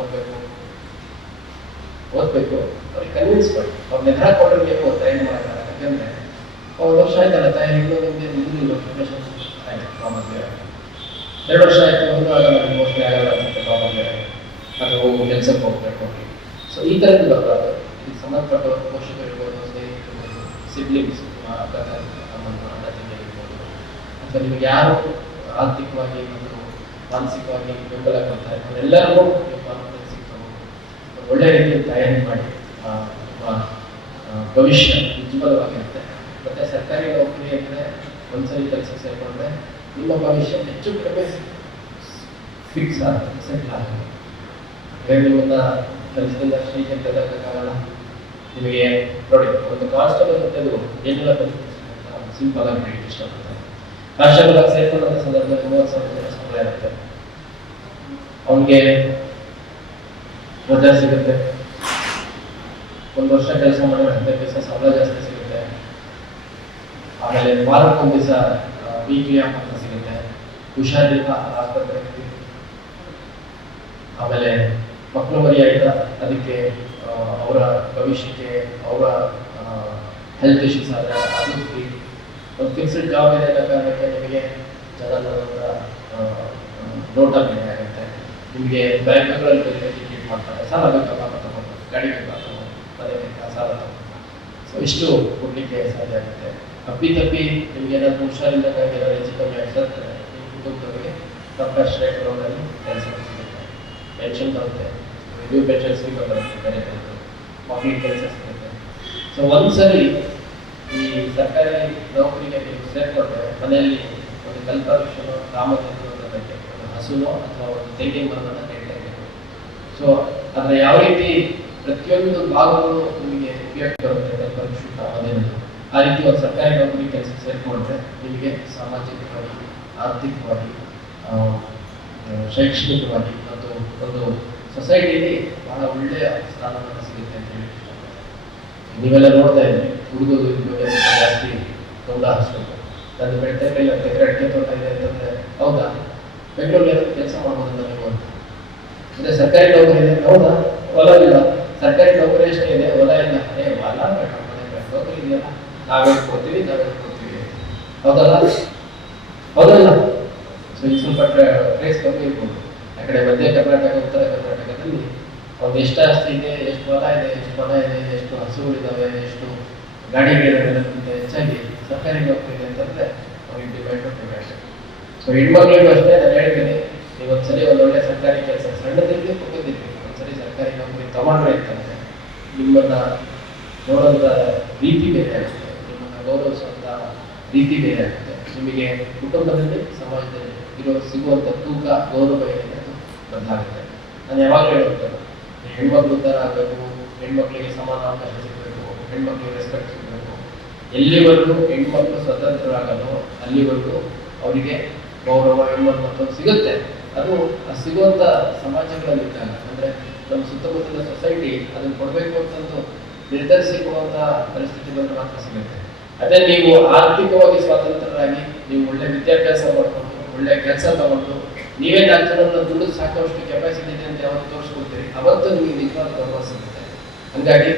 ಓದಬೇಕು ಅವ್ರಿಗೆ ಕನ್ವಿನ್ಸ್ ಮಾಡಿ. ಅವ್ರು ನಿರ್ಧಾರ ಕೊಟ್ಟರೆ ನೀವು ತಯಾರಿ ಮಾಡೋಕ್ಕಾಗಲ್ಲ. ಯಾಕಂದರೆ 1 ವರ್ಷ ಆಯ್ತಲ್ಲ ತಯಾರಿಗಳು ನಿಮಗೆ ಮುಗಿದಿಲ್ಲ, ಪ್ರಿಪ್ರೇಷನ್ ಆಯಿತು, ಮದುವೆ 2 ವರ್ಷ ಆಯಿತು, ಒಂದು ಆಗಲ್ಲ, ಮೋಸ್ಟ್ಲಿ ಆಗಲ್ಲ ಅನ್ಸುತ್ತೆ, ಮದುವೆ ಅದು ಹೋಗು ಕೆಲಸಕ್ಕೆ ಹೋಗ್ಬೇಕು. ಸೊ ಈ ಥರದ್ದು ಬರಬಾರ್ದು. ಇದಕ್ಕೆ ಸಂಬಂಧಪಟ್ಟವರು ಪೋಷಕರು ಇರ್ಬೋದು, ಸ್ನೇಹಿತರು, ಸಿಬ್ಲಿಂಗ್ಸ್, ಅಕ್ಕ ಅಮ್ಮನ ಅಣ್ಣ ತಂಗಿ ಇರ್ಬೋದು, ಅಥವಾ ನಿಮಗೆ ಯಾರು ಆರ್ಥಿಕವಾಗಿ ಮತ್ತು ಮಾನಸಿಕವಾಗಿ ಬೆಂಬಲ ಕೊಡ್ತಾರೆ ಅವರೆಲ್ಲರಿಗೂ ನೀವು ಕಾನ್ಫಿಡೆನ್ಸ್ ಸಿಗ್ತದೆ. ಒಳ್ಳೆ ರೀತಿಯಲ್ಲಿ ತಯಾರಿ ಮಾಡಿ ಭವಿಷ್ಯ ಉಜ್ವಲವಾಗಿರುತ್ತೆ. ಮತ್ತು ಸರ್ಕಾರಿ ನೌಕರಿ ಅಂದರೆ ಒಂದ್ಸರಿ ಕೆಲಸಕ್ಕೆ ಸೇರಿಕೊಂಡ್ರೆ ನಿಮ್ಮ ಭವಿಷ್ಯ ಹೆಚ್ಚು ಕಡಿಮೆ ಫಿಕ್ಸ್ ಆಗುತ್ತೆ, ಸೆಟ್ಲ್ ಆಗುತ್ತೆ. ನಿಮ್ಮನ್ನ ಕೆಲಸದಿಂದ ಶ್ರೀಕಂಠ ತಗೋಕ್ಕಾಗಲ್ಲ. ನಿಮಗೆ ನೋಡಿ, ಒಂದು ಕಾನ್ಸ್ಟೇಬಲ್ ತೆಗೆದು ಏನೆಲ್ಲ ಬರುತ್ತೆ ಸಿಂಪಲ್ ಆಗಿ ಹೇಳಿ ಇಷ್ಟಪಡ್ತಾರೆ. ಕಾನ್ಸ್ಟೇಬಲ್ ಆಗಿ ಸೇರ್ಕೊಂಡಂಥ ಸಂದರ್ಭದಲ್ಲಿ 30,000 ಸಂಬಳ ಇರುತ್ತೆ. ಅವನಿಗೆ ರಜಾ ಸಿಗುತ್ತೆ. 1 ವರ್ಷ ಕೆಲಸ ಮಾಡಿದ್ರೆ 15 ದಿವಸ ಸಂಬಳ ಜಾಸ್ತಿ ಸಿಗುತ್ತೆ. ಆಮೇಲೆ ವಾರಕ್ಕೆ 1 ದಿವಸ ವೀಕ್ಲಿ ಆಫ್ ಅಂತ ಸಿಗುತ್ತೆ. ಹುಷಾರಿಲ್ಲ ಆಸ್ಪತ್ರೆಗೆ. ಆಮೇಲೆ ಮಕ್ಕಳು ಮರಿಯಾಗಿದ್ದ ಅದಕ್ಕೆ ಅವರ ಭವಿಷ್ಯಕ್ಕೆ ಅವರ ಹೆಲ್ತ್ ಇಶ್ಯೂಸ್ ಆದರೆ ಅದು ಫ್ರೀ. ಒಂದು ಫಿಕ್ಸ್ಡ್ ಜಾಬ್ ಇದೆ ಅನ್ನೋ ಕಾರಣಕ್ಕೆ ನಿಮಗೆ ಜನ ನೋಟ ಬೆಲೆ ಆಗುತ್ತೆ. ನಿಮಗೆ ಬ್ಯಾಂಕ್ಗಳಲ್ಲಿ ಟಿಕೆಟ್ ಮಾಡ್ತಾರೆ, ಸಾಲ ಬೇಕಪ್ಪ ತಗೊಂಡು, ಗಾಡಿ ಬೇಕಾಗ ಮನೆ ಬೇಕಾ ಸಾಲ ತಗೊಂಡು. ಸೊ ಇಷ್ಟು ಕೊಡಲಿಕ್ಕೆ ಸಾಧ್ಯ ಆಗುತ್ತೆ. ಅಪ್ಪಿತಪ್ಪಿ ನಿಮ್ಗೆ ಏನಾದರೂ ಹುಷಾರಿಲ್ಲದಾಗ ಏನಾದ್ರು ಹೆಚ್ಚು ಕಮ್ಮಿ ಆಗ್ತದೆ ನಿಮ್ಮ ಕುಟುಂಬದವರಿಗೆ ಸರ್ಕಾರಿ ಸ್ಟ್ರೈಕ್ ಲೋನಲ್ಲಿ ಕೆಲಸ ಸಿಗುತ್ತೆ, ಪೆನ್ಷನ್ ಬರುತ್ತೆ, ನ್ಯೂ ಪೆನ್ಷನ್ ಸಿಗುತ್ತೆ, ಬೇರೆ ಮಕ್ಕಳಿಗೆ ಕೆಲಸ ಸಿಗುತ್ತೆ. ಸೊ ಒಂದ್ಸರಿ ಈ ಸರ್ಕಾರಿ ನೌಕರಿಗೆ ನೀವು ಸೇರ್ಕೊಂಡ್ರೆ ಮನೆಯಲ್ಲಿ ಒಂದು ಕಲ್ಪವೃಕ್ಷನೋ ರಾಮಚಂದ್ರನ ಬಗ್ಗೆ ಒಂದು ಹಸುನೋ ಅಥವಾ ಒಂದು ತೆಂಗಿನ ಮರವನ್ನು ನೆಡಬೇಕು. ಸೊ ಅದರ ಯಾವ ರೀತಿ ಪ್ರತಿಯೊಂದು ಭಾಗವೂ ನಿಮಗೆ ಉಪಯೋಗ ಬರುತ್ತೆ ಕಲ್ಪವೃಕ್ಷ ಅದೇನದು. ಆ ರೀತಿ ಒಂದು ಸರ್ಕಾರಿ ನೌಕರಿ ಕೆಲಸಕ್ಕೆ ಸೇರಿಕೊಂಡ್ರೆ ನಿಮಗೆ ಸಾಮಾಜಿಕವಾಗಿ, ಆರ್ಥಿಕವಾಗಿ, ಶೈಕ್ಷಣಿಕವಾಗಿ ಮತ್ತು ಒಂದು ಸೊಸೈಟಿಯಲ್ಲಿ ಬಹಳ ಒಳ್ಳೆಯ ಸ್ಥಾನಮಾನ ಸಿಗುತ್ತೆ ಅಂತ ಹೇಳಿ. ನೀವೆಲ್ಲ ನೋಡ್ತಾ ಇದ್ರಿ, ಹುಡುಗರು ಜಾಸ್ತಿ ಗೌಡ ಹರಿಸ್ಬೇಕು. ನನ್ನ ಬೆಳ್ತಂಗಲ್ಲ ತೆಗೆರೆ ಅಡಿಕೆ ತೋಟ ಇದೆ ಅಂತಂದ್ರೆ ಹೌದಾ, ಬೆಂಗಳೂರಲ್ಲಿ ಕೆಲಸ ಮಾಡ್ಬೋದಲ್ಲ ನೀವು ಅಂತ. ಅದೇ ಸರ್ಕಾರಿ ನೌಕರಿ ಇದೆ, ಹೌದಾ, ಹೊಲ ಇಲ್ಲ. ಸರ್ಕಾರಿ ನೌಕರಿ ಅಷ್ಟೇ ಇದೆ, ಹೊಲ ಇಲ್ಲ. ಹೊಲ ನೌಕರಿ ಇದೆಯಲ್ಲ, ನಾವೇ ಕೊಡ್ತೀವಿ. ಹೌದಲ್ಲ ಹೌದಲ್ಲ. ಸೊ ಈಗ ಸ್ವಲ್ಪ ಟ್ರೇಸ್ ಕಮ್ಮಿ ಇರ್ಬೋದು. ಆ ಕಡೆ ಮಧ್ಯ ಕರ್ನಾಟಕ, ಉತ್ತರ ಕರ್ನಾಟಕದಲ್ಲಿ ಒಂದು ಎಷ್ಟು ಆಸ್ತಿ ಇದೆ, ಎಷ್ಟು ಹೊಲ ಇದೆ, ಎಷ್ಟು ಮನ ಇದೆ, ಎಷ್ಟು ಹಸುಗಳಿದ್ದಾವೆ, ಎಷ್ಟು ಗಾಡಿಗಳಿದಾವೆ ಹೆಚ್ಚಾಗಿ ಸರ್ಕಾರಿ ನೌಕರಿ ಇದೆ ಅಂತಂದ್ರೆ ಅವ್ರಿಗೆ ಡಿಮ್ಯಾಂಡ್. ಸೊ ಹೆಣ್ಮಕ್ಳಿಗೂ ಅಷ್ಟೇ ನಾನು ಹೇಳ್ತೀನಿ, ನೀವು ಒಂದ್ಸಲಿ ಒಂದೊಳ್ಳೆ ಸರ್ಕಾರಿ ಕೆಲಸ ಸಣ್ಣದಿರ್ಲಿ ಪಕ್ಕದಿರ್ಲಿ ಒಂದ್ಸಲಿ ಸರ್ಕಾರಿ ನೌಕರಿ ತಗೊಂಡ್ರೆ ಅಂತಂದ್ರೆ ನಿಮ್ಮನ್ನ ನೋಡೋಂಥ ರೀತಿ ಬೇರೆ ಆಗುತ್ತೆ, ನಿಮ್ಮನ್ನ ಗೌರವಿಸುವಂಥ ರೀತಿ ಬೇರೆ ಆಗುತ್ತೆ. ನಿಮಗೆ ಕುಟುಂಬದಲ್ಲಿ ಸಮಾಜದಲ್ಲಿ ಸಿಗುವಂಥ ತೂಕ ಗೌರವ ಏನಿದೆ ಅದು ಬದಲಾಗುತ್ತೆ. ನಾನು ಯಾವಾಗಲೂ ಹೇಳುತ್ತೇನೆ, ಹೆಣ್ಮಕ್ಳು ಥರ ಆಗಬೇಕು, ಹೆಣ್ಮಕ್ಳಿಗೆ ಸಮಾನ ಅವಕಾಶ ಸಿಗಬೇಕು, ಹೆಣ್ಮಕ್ಳಿಗೆ ರೆಸ್ಪೆಕ್ಟ್ ಸಿಗಬೇಕು. ಎಲ್ಲಿವರೆಗೂ ಹೆಣ್ಮಕ್ಳು ಸ್ವತಂತ್ರರಾಗಲು ಅಲ್ಲಿವರೆಗೂ ಅವರಿಗೆ ಗೌರವ ಹೆಣ್ಮಕ್ಳು ಮತ್ತೊಂದು ಸಿಗುತ್ತೆ. ಅದು ಸಿಗುವಂಥ ಸಮಾಜಗಳಲ್ಲಿದ್ದಾಗ, ಅಂದರೆ ನಮ್ಮ ಸುತ್ತಮುತ್ತಲಿನ ಸೊಸೈಟಿ ಅದನ್ನು ಕೊಡಬೇಕು ಅಂತಂದು ನಿರ್ಧರಿಸಿ ಕೊಡುವಂಥ ಪರಿಸ್ಥಿತಿ ಬಂದರೆ ಮಾತ್ರ ಸಿಗುತ್ತೆ. ಅದೇ ನೀವು ಆರ್ಥಿಕವಾಗಿ ಸ್ವಾತಂತ್ರ್ಯರಾಗಿ ನೀವು ಒಳ್ಳೆ ವಿದ್ಯಾಭ್ಯಾಸ ಮಾಡಿಕೊಂಡು ಒಳ್ಳೆ ಕೆಲಸ ತಗೊಂಡು ನೀವೇ 4 ಜನರನ್ನ ದುಡ್ಡು ಸಾಕಷ್ಟು ಕೆಪಾಸಿಟಿ ಇದೆ ಅಂತ ಯಾವತ್ತು ತೋರಿಸ್ಕೊಳ್ತೀರಿ, ಅವತ್ತು ನಿಮಗೆ ನಿಜವಾದ ಗೌರವ ಸಿಗುತ್ತೆ. ಹಂಗಾಗಿ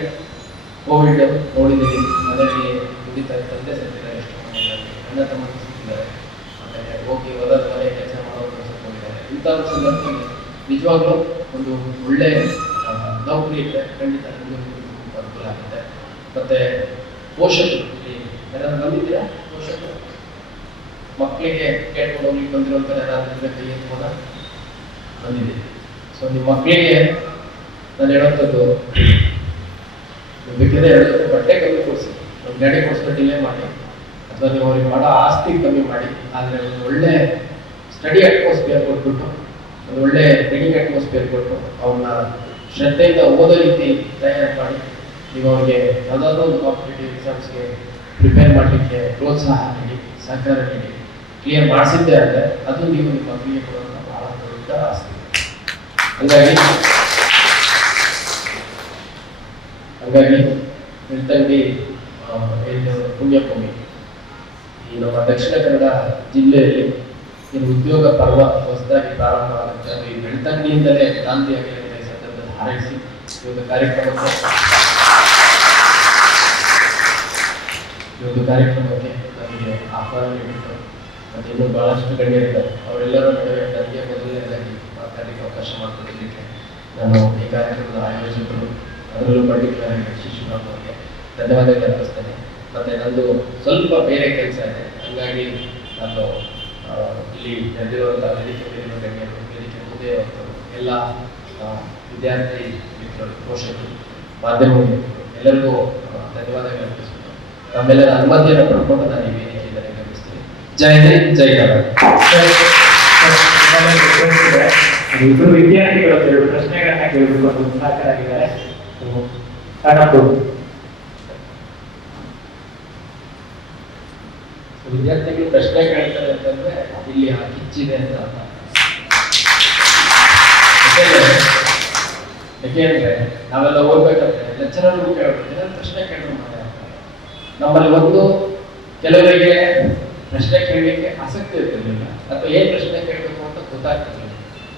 ಕೋವಿಡ್ ನೋಡಿದ್ದೀವಿ, ಮನೆಯಲ್ಲಿ ದುಡಿತಾ ತಂದೆ ಸಿಗ್ತಿದ್ದಾರೆ, ಎಷ್ಟು ಮನೆಯಲ್ಲಿ ಅಣ್ಣ ತಮ್ಮ ಸಿಗ್ತಿದ್ದಾರೆ, ಆಮೇಲೆ ಹೋಗಿ ಹೊಲದ ಮನೆ ಕೆಲಸ ಮಾಡೋರು ಸಿಗ್ಕೊಂಡಿದ್ದಾರೆ. ಇಂಥ ಒಂದು ಸಂದರ್ಭದಲ್ಲಿ ನಿಜವಾಗ್ಲೂ ಒಂದು ಒಳ್ಳೆ ನೌಕರಿ ಇದ್ದರೆ ಖಂಡಿತ ಅನುಕೂಲ ಆಗುತ್ತೆ. ಮತ್ತೆ ಪೋಷಕರು ಯಾರಾದ್ರೂ ಬಂದಿದ್ದೀರಾ? ಪೋಷಕರು ಮಕ್ಕಳಿಗೆ ಕೇಳ್ಕೊಂಡು ಹೋಗ್ಲಿಕ್ಕೆ ಬಂದಿರುವಂಥ ಯಾರಾದ್ರೂ ಕೈ ಎತ್ಕೊಂಡ ಬಂದಿದ್ದೀರಿ. ಸೊ ನಿಮ್ಮ ಮಕ್ಕಳಿಗೆ ನಾನು ಹೇಳೋಂಥದ್ದು, ಬೇಕಿದ್ರೆ 2 ಜೊತೆ ಬಟ್ಟೆ ಕಮ್ಮಿ ಕೊಡಿಸಿ, ಒಂದು ಗಾಡಿ ಕೊಡಿಸೋ ಡಿಲೇ ಮಾಡಿ, ಅಥವಾ ನೀವು ಅವ್ರಿಗೆ ಮಾಡೋ ಆಸ್ತಿ ಕಮ್ಮಿ ಮಾಡಿ, ಆದರೆ ಒಂದು ಒಳ್ಳೆ ಸ್ಟಡಿ ಅಟ್ಮಾಸ್ಫಿಯರ್ ಕೊಟ್ಬಿಟ್ಟು, ಒಂದು ಒಳ್ಳೆ ರೀಡಿಂಗ್ ಅಟ್ಮಾಸ್ಫಿಯರ್ ಕೊಟ್ಟು ಅವ್ರನ್ನ ಶ್ರದ್ಧೆಯಿಂದ ಓದೋ ರೀತಿ ತಯಾರು ಮಾಡಿ, ನೀವು ಅವ್ರಿಗೆ ಯಾವುದಾದ್ರೂ ಒಂದು ಕಾಂಪಿಟೇಟಿವ್ ಎಕ್ಸಾಮ್ಸ್ಗೆ ಪ್ರಿಪೇರ್ ಮಾಡಲಿಕ್ಕೆ ಪ್ರೋತ್ಸಾಹ ನೀಡಿ, ಸಹಕಾರ ನೀಡಿ, ಕ್ಲಿಯರ್ ಮಾಡಿಸಿದ್ದೆ ಅಂದರೆ ಅದು ನೀವು ನಿಮ್ಮ ಮಕ್ಕಳಿಗೆ ಕೊಡುವಂಥ ಬಹಳ ದೊಡ್ಡ ಆಸ್ತಿ. ಹಾಗಾಗಿ ಬೆಳ್ತಂಗಡಿ ಪುಣ್ಯಭೂಮಿ, ಈ ನಮ್ಮ ದಕ್ಷಿಣ ಕನ್ನಡ ಜಿಲ್ಲೆಯಲ್ಲಿ ಏನು ಉದ್ಯೋಗ ಪರ್ವ ಹೊಸದಾಗಿ ಪ್ರಾರಂಭ ಆಗುತ್ತೆ, ಅದು ಈ ಬೆಳ್ತಂಗಡಿಯಿಂದಲೇ ಕ್ರಾಂತಿಯಾಗಿದೆ ಅಂತ ಈ ಸಂದರ್ಭದಲ್ಲಿ ಹಾರೈಸಿ ಈ ಒಂದು ಕಾರ್ಯಕ್ರಮಕ್ಕೆ ನಮಗೆ ಆಹ್ವಾನ ನೀಡಿತ್ತು. ಮತ್ತು ಇನ್ನೂ ಬಹಳಷ್ಟು ಗಣ್ಯರಿದ್ದಾರೆ, ಅವರೆಲ್ಲರ ನಡುವೆ ನನಗೆ ಮೊದಲನೇದಾಗಿ ಮಾತಾಡಲಿಕ್ಕೆ ಅವಕಾಶ ಮಾಡಿಕೊಡಲಿಕ್ಕೆ ನಾನು ಈ ಕಾರ್ಯಕ್ರಮದ ಆಯೋಜಕರು, ಅದರಲ್ಲೂ ಪರ್ಟಿಕ್ಯುಲರ್ ಆಗಿ ಶಿಶುರಾಮ್ ಅವರಿಗೆ ಧನ್ಯವಾದಗಳು ಅರ್ಪಿಸ್ತೇನೆ. ಮತ್ತು ನಂದು ಸ್ವಲ್ಪ ಬೇರೆ ಕೆಲಸ ಇದೆ, ಹಾಗಾಗಿ ನಾನು ಇಲ್ಲಿ ನಡೆದಿರುವಂಥ ವೇದಿಕೆ ಮೇಲಿನ ಗಣ್ಯರು, ವೇದಿಕೆ ಮುಂದೆ ಎಲ್ಲ ವಿದ್ಯಾರ್ಥಿ ಮಿತ್ರರು, ಪೋಷಕರು, ಮಾಧ್ಯಮ ಮಿತ್ರರು ಎಲ್ಲರಿಗೂ ಧನ್ಯವಾದಗಳು ಅರ್ಪಿಸ್ತೀನಿ. ನಮ್ಮೆಲ್ಲರ ಅನುಮತಿಯನ್ನು ಪಡ್ಕೊಂಡು ನಾನು ಈ ವೇದಿಕೆಯಿಂದ ಗಮನಿಸ್ತೀನಿ. ಜೈ ಹಿಂದ್, ಜೈ ಕರ್ನಾಟಕ. ಇಬ್ಬರು ವಿದ್ಯಾರ್ಥಿಗಳು 2 ಪ್ರಶ್ನೆಗಳನ್ನ ಕೇಳಬೇಕು ಅಂತ ಉತ್ಸಾಹರಾಗಿದ್ದಾರೆ. ವಿದ್ಯಾರ್ಥಿಗಳು ಪ್ರಶ್ನೆ ಕೇಳ್ತಾರೆ ಅಂತಂದ್ರೆ ಇಲ್ಲಿ ಆ ಕಿಚ್ಚಿದೆ ಅಂತ ಅರ್ಥ. ಯಾಕೆಂದ್ರೆ ನಾವೆಲ್ಲ ಓದ್ಬೇಕಾದ್ರೆ ಲೆಕ್ಚರರ್ಗೂ ಕೇಳ್ಬೇಕು, ಪ್ರಶ್ನೆ ಕೇಳೋದು ನಮ್ಮಲ್ಲಿ ಕೆಲವರಿಗೆ ಪ್ರಶ್ನೆ ಕೇಳಲಿಕ್ಕೆ ಆಸಕ್ತಿ ಇರ್ತಿರ್ಲಿಲ್ಲ, ಅಥವಾ ಏನ್ ಪ್ರಶ್ನೆ ಕೇಳಬೇಕು ಅಂತ ಗೊತ್ತಾಗ್ತಿರ್ಲಿಲ್ಲ.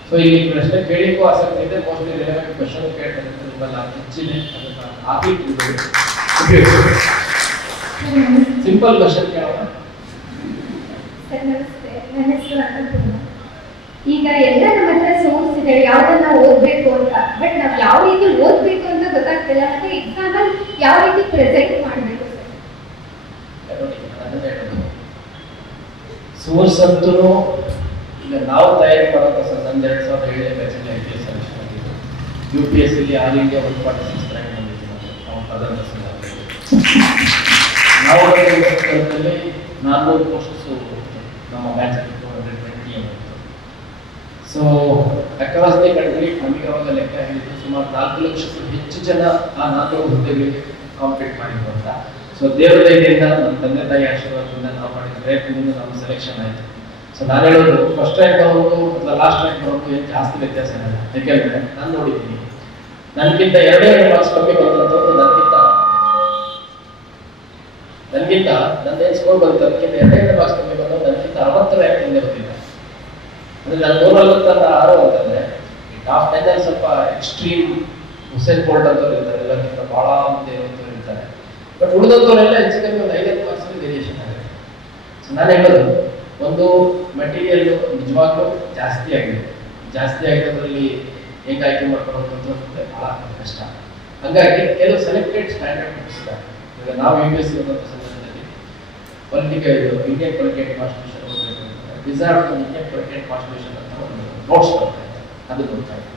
ಸೊ ಇಲ್ಲಿ ಪ್ರಶ್ನೆ ಕೇಳಲಿಕ್ಕೂ ಆಸಕ್ತಿ ಇದೆ, ಮೋಸ್ಟ್ಲಿ ರಿಲೆವೆಂಟ್ ಕ್ವಶನ್ ಕೇಳ್ತಾರೆ ಅಂತ ನಿಮ್ಮಲ್ಲಿ ಆ ಕಿಚ್ಚಿದೆ, ಅದನ್ನ ಸಿಂಪಲ್ ಕ್ವಶನ್ ಕೇಳೋಣ. ನಮಸ್ತೆ, ನನ್ನ ಹೆಸರು ಅನ್ನಪೂರ್ಣ. ಈಗ ಎಲ್ಲ ನಮ್ಮ ಹತ್ರ ಸೋರ್ಸ್ ಇದೆ ಯಾವ್ದನ್ನ ಓದ್ಬೇಕು ಅಂತ, ಬಟ್ ನಾವು ಯಾವ ರೀತಿ ಓದ್ಬೇಕು ಅಂತ ಗೊತ್ತಾಗ್ತಿಲ್ಲ. ಮತ್ತೆ ಎಕ್ಸಾಮ್ ಅಲ್ಲಿ ಯಾವ ರೀತಿ ಪ್ರೆಸೆಂಟ್ ಮಾಡಬೇಕು ಸೋರ್ಸ್ ಅಂತೂ ಈಗ ನಾವು ತಯಾರಿ ಮಾಡೋದು ಸರ್. ನಂದು 2007 ಬ್ಯಾಚಲ್ಲಿ IPS ಸೆಲೆಕ್ಷನ್ ಆಗಿದ್ದು, UPSC ಆಲ್ ಇಂಡಿಯಾ 146 ರ್ಯಾಂಕ್ ಬಂದಿದ್ದು ನಾವು ಪದರ ನಾವು 400 ಪೋಸ್ಟ್ಸ್ ನಮ್ಮ ಬ್ಯಾಚ್ 220 ಆಗಿತ್ತು. ಸೊ ಅಕ್ರಾಸ್ ದಿ ಕಂಟ್ರಿ ನಮಗೆ ಅವಾಗ ಲೆಕ್ಕ ಹೇಳಿದ್ದು ಸುಮಾರು 4 ಲಕ್ಷಕ್ಕೂ ಹೆಚ್ಚು ಜನ ಆ 4 ಹುದ್ದೆಗಳಿಗೆ ಕಾಂಪೀಟ್ ಮಾಡಿದ್ರು ಅಂತ. ಸೊ ದೇವರ ದಯೆಯಿಂದ ನಮ್ಮ ತಂದೆ ತಾಯಿ ಆಶೀರ್ವಾದದಿಂದ ನಾವು ಮಾಡಿದ ಪ್ರಯತ್ನದಿಂದ ನಮ್ಮ ಸೆಲೆಕ್ಷನ್ ಆಯಿತು. ಸೊ ನಾನು ಹೇಳೋದು ಫಸ್ಟ್ ರ್ಯಾಂಕ್ ಅವ್ರಿಗೂ ಅಥವಾ ಲಾಸ್ಟ್ ರ್ಯಾಂಕ್ ಅವ್ರಿಗೂ ಏನು ಜಾಸ್ತಿ ವ್ಯತ್ಯಾಸ ಇಲ್ಲ. ಯಾಕೆಂದರೆ ನಾನು ನೋಡಿದ್ದೀನಿ, ನನಗಿಂತ 2 ಮಾರ್ಕ್ಸ್ ಕಮ್ಮಿ ಬಂದಂಥವ್ರು ನನಗಿಂತ ನಂದೇನು ಸ್ಕೋರ್ ಬಂತು ಅದಕ್ಕಿಂತ 2 ಮಾರ್ಕ್ಸ್ ಕಮ್ಮಿ ಬಂದು ನನಗಿಂತ 60 ರ್ಯಾಂಕ್ ಹಿಂದೆ ಬಂದಿಲ್ಲ. ಅಂದರೆ ನಾನು 146 ಅಂತಂದರೆ ಟಾಪ್ 10 ಸ್ವಲ್ಪ ಎಕ್ಸ್ಟ್ರೀಮ್ ಹುಸೇನ್ ಬೋಲ್ಟ್ ಅಂತವ್ರು ಇರ್ತಾರೆ, ಎಲ್ಲಕ್ಕಿಂತ ಭಾಳ ಮುಂದೆ ಇರುವಂಥವ್ರು ಇರ್ತಾರೆ. ಬಟ್ ಉಳಿದವರೆಲ್ಲ ಹೆಚ್ಚು ಕಮ್ಮಿ ಒಂದು 5 ಮಾರ್ಕ್ಸಲ್ಲಿ ವೇರಿಯೇಷನ್ ಆಗುತ್ತೆ. ಸೊ ನಾನು ಹೇಳೋದು ಒಂದು ಮೆಟೀರಿಯಲ್ ನಿಜವಾಗ್ಲೂ ಜಾಸ್ತಿ ಆಗಿರೋದ್ರಲ್ಲಿ ಹೇಗೆ ಆಯ್ಕೆ ಮಾಡ್ಕೊಳ್ಳೋದು ಭಾಳ ಕಷ್ಟ. ಹಾಗಾಗಿ ಕೆಲವು ಸೆಲೆಕ್ಟೆಡ್ ಸ್ಟ್ಯಾಂಡರ್ಡ್ ಬುಕ್ಸ್ ಇದ್ದಾರೆ. ಈಗ ನಾವು UPSC ಓದುವಂಥ ಸಂದರ್ಭದಲ್ಲಿ ಇಂಡಿಯನ್ ಪೊಲಿಟಿಕಲ್ ಕಾನ್ಸ್ಟಿಟ್ಯೂಷನ್ ಓದಬೇಕು, ಡಿಸೈರ್ಡ್ ಇಂಡಿಯನ್ ಪೊಲಿಟಿಕಲ್ ಕಾನ್ಸ್ಟಿಟ್ಯೂಷನ್ ಅಂತ ಒಂದು ನೋಟ್ಸ್ ಬರ್ತಾ ಇತ್ತು, ಅದು ಬರ್ತಾ ಇತ್ತು.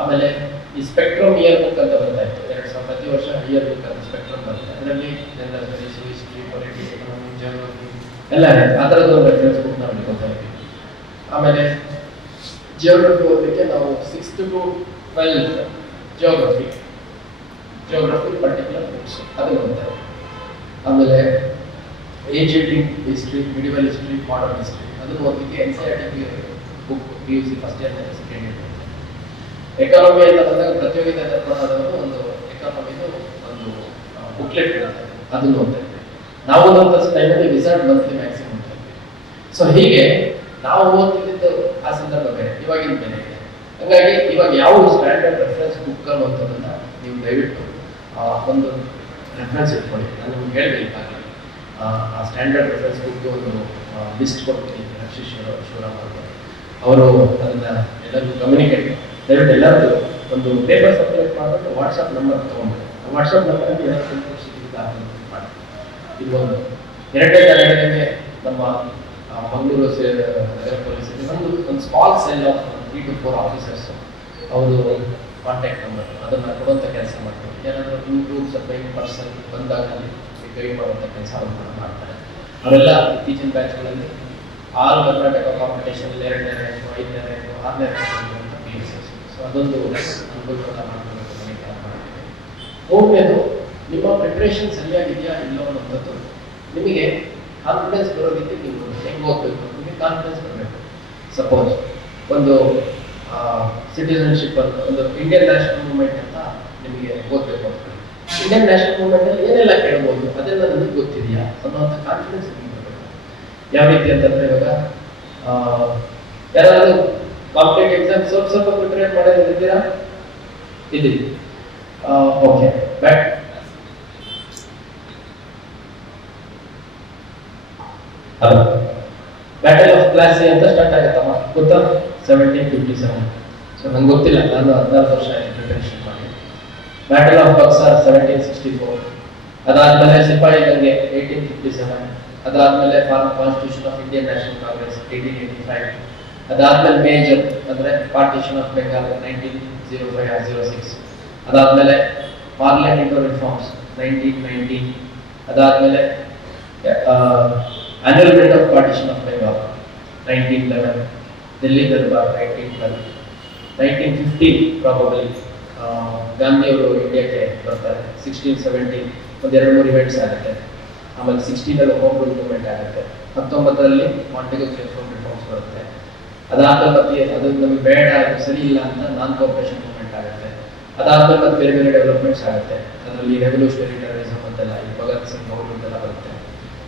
ಆಮೇಲೆ ಈ ಸ್ಪೆಕ್ಟ್ರಮ್ ಇಯರ್ ಬುಕ್ ಅಂತ ಬರ್ತಾ ಇತ್ತು, ಪ್ರತಿ ವರ್ಷ ಇಯರ್ ಬುಕ್ ಅಂತ ಸ್ಪೆಕ್ಟ್ರಮ್ ಬರುತ್ತೆ. ಅದರಲ್ಲಿ general studies, history, politics, economy, geography ಎಲ್ಲ ಆ ಥರದ್ದು ಒಂದು ರೆಫರೆನ್ಸ್ ಬುಕ್ ನಾವು ಹಿಡ್ಕೊತಾ ಇದ್ವಿ. ಆಮೇಲೆ ಜಿಯೋಗ್ರಫಿ ಓದಲಿಕ್ಕೆ ನಾವು 6th to 12th geography particular books ಅದು ಓದ್ತಾ ಇದ್ವಿ. ಆಮೇಲೆ ancient history, medieval history, modern history ಅದನ್ನು ಓದಲಿಕ್ಕೆ NCERT book PUC first year second year. Economy ಅಂತ ಬಂದಾಗ ಪ್ರತಿಯೋಗಿತೆ ತತ್ವನಾದವರು ಒಂದು ಎಕಾನಮಿದು ಒಂದು ಬುಕ್ಲೆಟ್ ಇರುತ್ತೆ, ಅದನ್ನು ಓದ್ತಾ ಇದ್ವಿ ನಾವು. ಓದುವಂಥ ಟೈಮಲ್ಲಿ ವಿಸಾರ್ಡ್ ಮಂತ್ಲಿ ಮ್ಯಾಕ್ಸಿಮಮ್ ಓದ್ತಾ ಇದ್ವಿ. ಸೊ ಹೀಗೆ ನಾವು ಓದ್ತಿದ್ದು ಆ ಸಂದರ್ಭ ಬೇರೆ, ಇವಾಗಿನ ಬೇರೆ ಇದೆ. ಹಾಗಾಗಿ ಇವಾಗ ಯಾವ ಸ್ಟ್ಯಾಂಡರ್ಡ್ ರೆಫರೆನ್ಸ್ ಬುಕ್ ಅನ್ನುವಂಥದ್ದನ್ನ ನೀವು ದಯವಿಟ್ಟು ಒಂದು ರೆಫರೆನ್ಸ್ ಇಟ್ಕೊಳ್ಳಿ. ನಾನು ನಿಮ್ಗೆ ಹೇಳಬೇಕಾಗಿ ಆ ಸ್ಟ್ಯಾಂಡರ್ಡ್ ರೆಫರೆನ್ಸ್ ಬುಕ್ ಒಂದು ಲಿಸ್ಟ್ ಕೊಡ್ತೀನಿ ಶಿವರಾಮ್ ಅವರು ಅದನ್ನ ಎಲ್ಲರಿಗೂ ಕಮ್ಯುನಿಕೇಟ್ ದಯವಿಟ್ಟು ಎಲ್ಲರಿಗೂ ಒಂದು ಪೇಪರ್ ಸಬ್ಮಿಟ್ ಮಾಡಿಬಿಟ್ಟು ವಾಟ್ಸಪ್ ನಂಬರ್ ತೊಗೊಂಡು ವಾಟ್ಸಪ್ ನಂಬರಲ್ಲಿ ಮಾಡಿ. ಇದು ಒಂದು ಎರಡನೇ ನಮ್ಮ ಮಂಗಳೂರು ನಗರ ಪೊಲೀಸರಿಗೆ ಒಂದು small cell of 3 to 4 officers ಅವರು ಕಾಂಟ್ಯಾಕ್ಟ್ ನಂಬರ್ ಅದನ್ನು ಕೊಡುವಂಥ ಕೆಲಸ ಮಾಡ್ತಾರೆ. ಏನಾದರೂ ಇಂಪ್ರೂವ್ಸ್ ಬೈಯಿಂಗ್ ಪರ್ಸನ್ ಬಂದಾಗ ಗೈಡ್ ಮಾಡುವಂಥ ಕೆಲಸ ಅವರು ಮಾಡ್ತಾರೆ. ಅವರೆಲ್ಲ ಇತ್ತೀಚಿನ ಬ್ಯಾಚ್ಗಳಲ್ಲಿ 6 ಕರ್ನಾಟಕ ಕಾಂಪಿಟೇಷನ್ 2ನೇ ರ್ಯಾಂಕ್ 5ನೇ ರ್ಯಾಂಕ್ 6ನೇ ರ್ಯಾಂಕ್ ಅಂತ PSS. ಸೊ ಅದೊಂದು ಅನುಕೂಲ ಮಾಡ್ಕೊಳ್ಳೋದು. ಮೂರನೇದು, ನಿಮ್ಮ ಪ್ರಿಪ್ರೇಷನ್ ಸರಿಯಾಗಿದೆಯಾ ಇಲ್ಲ ಅನ್ನೋಂಥದ್ದು ನಿಮಗೆ ಕಾನ್ಫಿಡೆನ್ಸ್ ಬರೋ ರೀತಿ ನೀವು ಹೆಂಗೆ ಓದಬೇಕು, ನಿಮಗೆ ಕಾನ್ಫಿಡೆನ್ಸ್ ಬರಬೇಕು. ಸಪೋಸ್ ಒಂದು ಸಿಟಿಸನ್ಶಿಪ್ ಅಂತ ಒಂದು ಇಂಡಿಯನ್ ನ್ಯಾಷನಲ್ ಮೂವ್ಮೆಂಟ್ ಅಂತ ನಿಮಗೆ ಓದಬೇಕು ಅಂತ, ಇಂಡಿಯನ್ ನ್ಯಾಷನಲ್ ಮೂವ್ಮೆಂಟಲ್ಲಿ ಏನೆಲ್ಲ ಕೇಳ್ಬೋದು ಅದೆಲ್ಲ ನನಗೆ ಗೊತ್ತಿದೆಯಾ ಅನ್ನೋಂಥ ಕಾನ್ಫಿಡೆನ್ಸ್ ನಿಮಗೆ ಬರಬೇಕು. ಯಾವ ರೀತಿ ಅಂತಂದರೆ ಇವಾಗ ಯಾರಾದರೂ ಕಾಂಪಿಟೇಟಿವ್ ಎಕ್ಸಾಮ್ ಸ್ವಲ್ಪ ಪ್ರಿಪೇರ್ ಮಾಡೋದಿದ್ದೀರಾ? ಇದ್ದೀರಿ, okay. Battle of class A ಅಂತ ಸ್ಟಾರ್ಟ್ ಆಗುತ್ತಮ್ಮ, ಗೊತ್ತಾ? 1757. ಸೊ ನಂಗೆ ಗೊತ್ತಿಲ್ಲ, ನಾನು 16 ವರ್ಷ ಆಯ್ತು ಪ್ರಿಪರೇಷನ್ ಮಾಡಿ. Battle of Buxar 1764. ಅದಾದ್ಮೇಲೆ ಸಿಪಾಯಿ ದಂಗೆ 1857. ಅದಾದ್ಮೇಲೆ constitution of Indian national Congress 1885. ಅದಾದ್ಮೇಲೆ ಮೇಜರ್ ಅಂದ್ರೆ ಪಾರ್ಟಿಷನ್ ಆಫ್ ಬೆಂಗಾಲ್ 1905-06. ಅದಾದ್ಮೇಲೆ ಪಾರ್ಲಿಮೆಂಟ್ ರಿಫಾರ್ಮ್ಸ್ 1919. ಅದಾದ್ಮೇಲೆ annulment of partition of Bengal 1911. Delhi Darbar 1912. 1915 probably Gandhi ಅವರು ಇಂಡಿಯಾಕ್ಕೆ ಬರ್ತಾರೆ. 1617 ಒಂದು 2-3 ಇವೆಂಟ್ಸ್ ಆಗುತ್ತೆ. ಆಮೇಲೆ 16ರಲ್ಲಿ ಹೋಮ್ ರೂಲ್ ಮೂವ್ಮೆಂಟ್ ಆಗುತ್ತೆ. 19ರಲ್ಲಿ ಮಾಂಟೆಗೊ ರಿಫಾರ್ಮ್ಸ್ ಬರುತ್ತೆ. ಅದಾದ್ಮೇಲೆ ಮತ್ತೆ ಅದು ನಮಗೆ ಬೇಡ, ಅದು ಸರಿ ಇಲ್ಲ ಅಂತ ನಾನ್ ಕೋಆಪರೇಷನ್ ಮೂವ್ಮೆಂಟ್ ಆಗುತ್ತೆ. ಅದಾದ್ಮೇಲೆ ಮತ್ತೆ ಬೇರೆ ಬೇರೆ ಡೆವಲಪ್ಮೆಂಟ್ಸ್ ಆಗುತ್ತೆ. ಅದರಲ್ಲಿ ರೆವಲ್ಯೂಷನರಿ ಟೆರರಿಸಮ್ ಅಂತೆಲ್ಲ ಈ ಭಗತ್ ಸಿಂಗ್ ಅವರು ಇದೆಲ್ಲ ಬರುತ್ತೆ.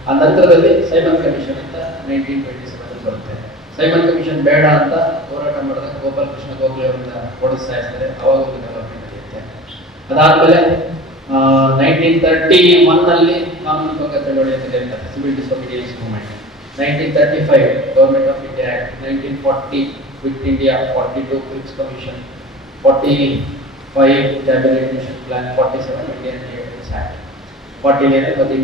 ಆ ನಂತರದಲ್ಲಿ ಸೈಮನ್ ಕಮಿಷನ್ ಅಂತ 1927 ಬರುತ್ತೆ. ಸೈಮನ್ ಕಮಿಷನ್ ಬೇಡ ಅಂತ ಹೋರಾಟ ಮಾಡಿದಾಗ ಗೋಪಾಲ್ ಕೃಷ್ಣ ಗೋಖಲೆ ಅವರನ್ನ ಓಡಿಸಿ ಸಾಯಿಸ್ತಾರೆ. ಅವಾಗ ಒಂದು ಡೆವಲಪ್ಮೆಂಟ್ ನಡೆಯುತ್ತೆ. ಅದಾದ್ಮೇಲೆ 1931ನಲ್ಲಿ ಕಾನೂನು ಭಂಗ ಚಳವಳಿ ಅಂತ ಕರೀತಾರೆ, civil disobedience movement. 1935 government of India act. 1940 quit India. 42 Cripps commission. 45 cabinet mission plan. 47 Indian defence act. 49 ಮತ್ತು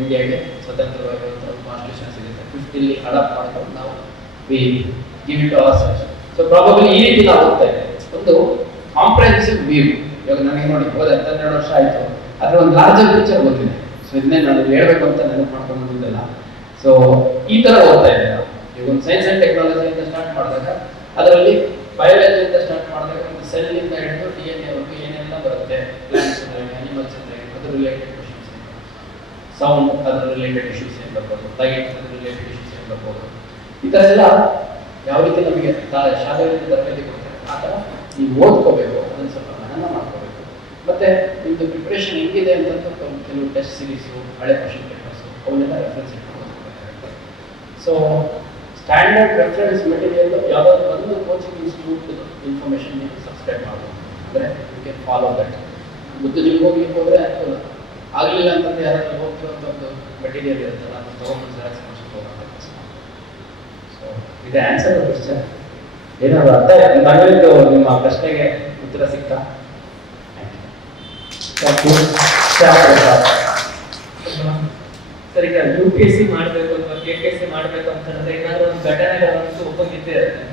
ಇಂಡಿಯಾಗೆ ಸ್ವತಂತ್ರವಾಗಿರುವಂಥ ಕಾನ್ಸ್ಟಿಟ್ಯೂಷನ್ ಸಿಗುತ್ತೆ. 50 ಅಡಾಪ್ಟ್ ಮಾಡ್ಕೊಂಡು ನಾವು we give it our selves. So probably ಈ ರೀತಿ ನಾವು ಓದ್ತಾ ಇದ್ದೇವೆ, ಒಂದು ಕಾಂಪ್ರಹೆನ್ಸಿವ್ ವ್ಯೂ. ಇವಾಗ ನನಗೆ ನೋಡಿ ಹೋದ 12 ವರ್ಷ ಆಯಿತು, ಅದರ ಒಂದು ಲಾರ್ಜರ್ ಪಿಕ್ಚರ್ ಗೊತ್ತಿದೆ. ಸೊ ಇದನ್ನೇ ನಾನು ಹೇಳ್ಬೇಕು ಅಂತ ನೆನಪು ಮಾಡ್ಕೊಂಡಿದ್ದೆಲ್ಲ. ಸೊ ಈ ಥರ ಓದ್ತಾ ಇದ್ದೇವೆ ನಾವು. ಈಗ ಒಂದು ಸೈನ್ಸ್ ಆ್ಯಂಡ್ ಟೆಕ್ನಾಲಜಿ ಅಂತ ಸ್ಟಾರ್ಟ್ ಮಾಡಿದಾಗ ಅದರಲ್ಲಿ ಬಯಾಲಜಿ ಅಂತ ಸ್ಟಾರ್ಟ್ ಮಾಡಿದಾಗ ಒಂದು ಸೆಲ್ಲಿಂದ ಹಿಡಿದು DNA ವರೆಗೂ ಏನೆಲ್ಲ ಬರುತ್ತೆ, ಪ್ಲಾಂಟ್ಸ್ ಅಂದರೆ ಅನಿಮಲ್ಸ್ ಅಂದರೆ ಅದ್ರ ರಿಲೇಟೆಡ್ ಕ್ವಶನ್ಸ್, ಸೌಂಡ್ ಅದರ ರಿಲೇಟೆಡ್ ಇಶ್ಯೂಸ್ ಏನು ಬರ್ಬೋದು, ಲೈಟ್ ಅದರ ರಿಲೇಟೆಡ್ ಇಶ್ಯೂಸ್ ಏನು ಬರ್ಬೋದು. ಈ ಥರ ಎಲ್ಲ ಯಾವ ರೀತಿ ನಮಗೆ ಶಾಲೆಯಲ್ಲಿ ತರಬೇತಿ ಕೊಡ್ತಾರೆ ಆ ಥರ ನೀವು ಓದ್ಕೋಬೇಕು, ಅದನ್ನು ಸ್ವಲ್ಪ ಮನನ ಮಾಡ್ಕೋಬೇಕು. ಮತ್ತು ನಿಮ್ಮದು ಪ್ರಿಪ್ರೇಷನ್ ಹೆಂಗಿದೆ ಅಂತಂದು ಕೆಲವು ಟೆಸ್ಟ್ ಸೀರೀಸು, ಹಳೆ ಕ್ವಶನ್ ಪೇಪರ್ಸು ಅವನ್ನೆಲ್ಲ ರೆಫರೆನ್ಸ್ ಇಟ್ಕೊಂಡು ಓದ್ಕೋಬೇಕಾಗುತ್ತೆ. ಸೊ ಸ್ಟ್ಯಾಂಡರ್ಡ್ ರೆಫರೆನ್ಸ್ ಮೆಟೀರಿಯಲ್ ಯಾವುದಾದ್ರು ಒಂದು ಕೋಚಿಂಗ್ ಇನ್ಸ್ಟಿಟ್ಯೂಟ್ ಇನ್ಫಾರ್ಮೇಷನ್ ನೀವು ಸಬ್ಸ್ಕ್ರೈಬ್ ಮಾಡ್ಬೋದು. ಅಂದರೆ ಯು ಕ್ಯಾನ್ ಫಾಲೋ ದಟ್. ಮುದ್ದುಜಿಗೆ ಹೋಗ್ಲಿಕ್ಕೆ ಹೋದರೆ ಅನುಕೂಲ ಆಗಲಿಲ್ಲ ಅಂತಂದ್ರೆ ಯಾರಾದ್ರೂ ಹೋಗ್ತಿರೋಂಥ ಒಂದು ಮೆಟೀರಿಯಲ್ ಇರುತ್ತಲ್ಲ, ಅದನ್ನು ತೊಗೊಂಡು ಜೆರಾಕ್ಸ್ ಮಾಡಿಸ್ಕೋಬೇಕು. ಸೊ ಇದು ಆನ್ಸರ್ ಕ್ವಶನ್ ಏನಾದ್ರು ಅರ್ಥ ನಗಲಿದ್ದು ನಿಮ್ಮ ಪ್ರಶ್ನೆಗೆ ಉತ್ತರ ಸಿಗ್ತಾ? ಸರ್, ಈಗ UPSC ಮಾಡಬೇಕು ಅಥವಾ KPSC ಮಾಡಬೇಕು ಅಂತಂದ್ರೆ ಏನಾದ್ರು ಒಂದು ಘಟನೆಗಳಂತೂ ಒಪ್ಪಂದಿದ್ದೇ ಇರುತ್ತೆ.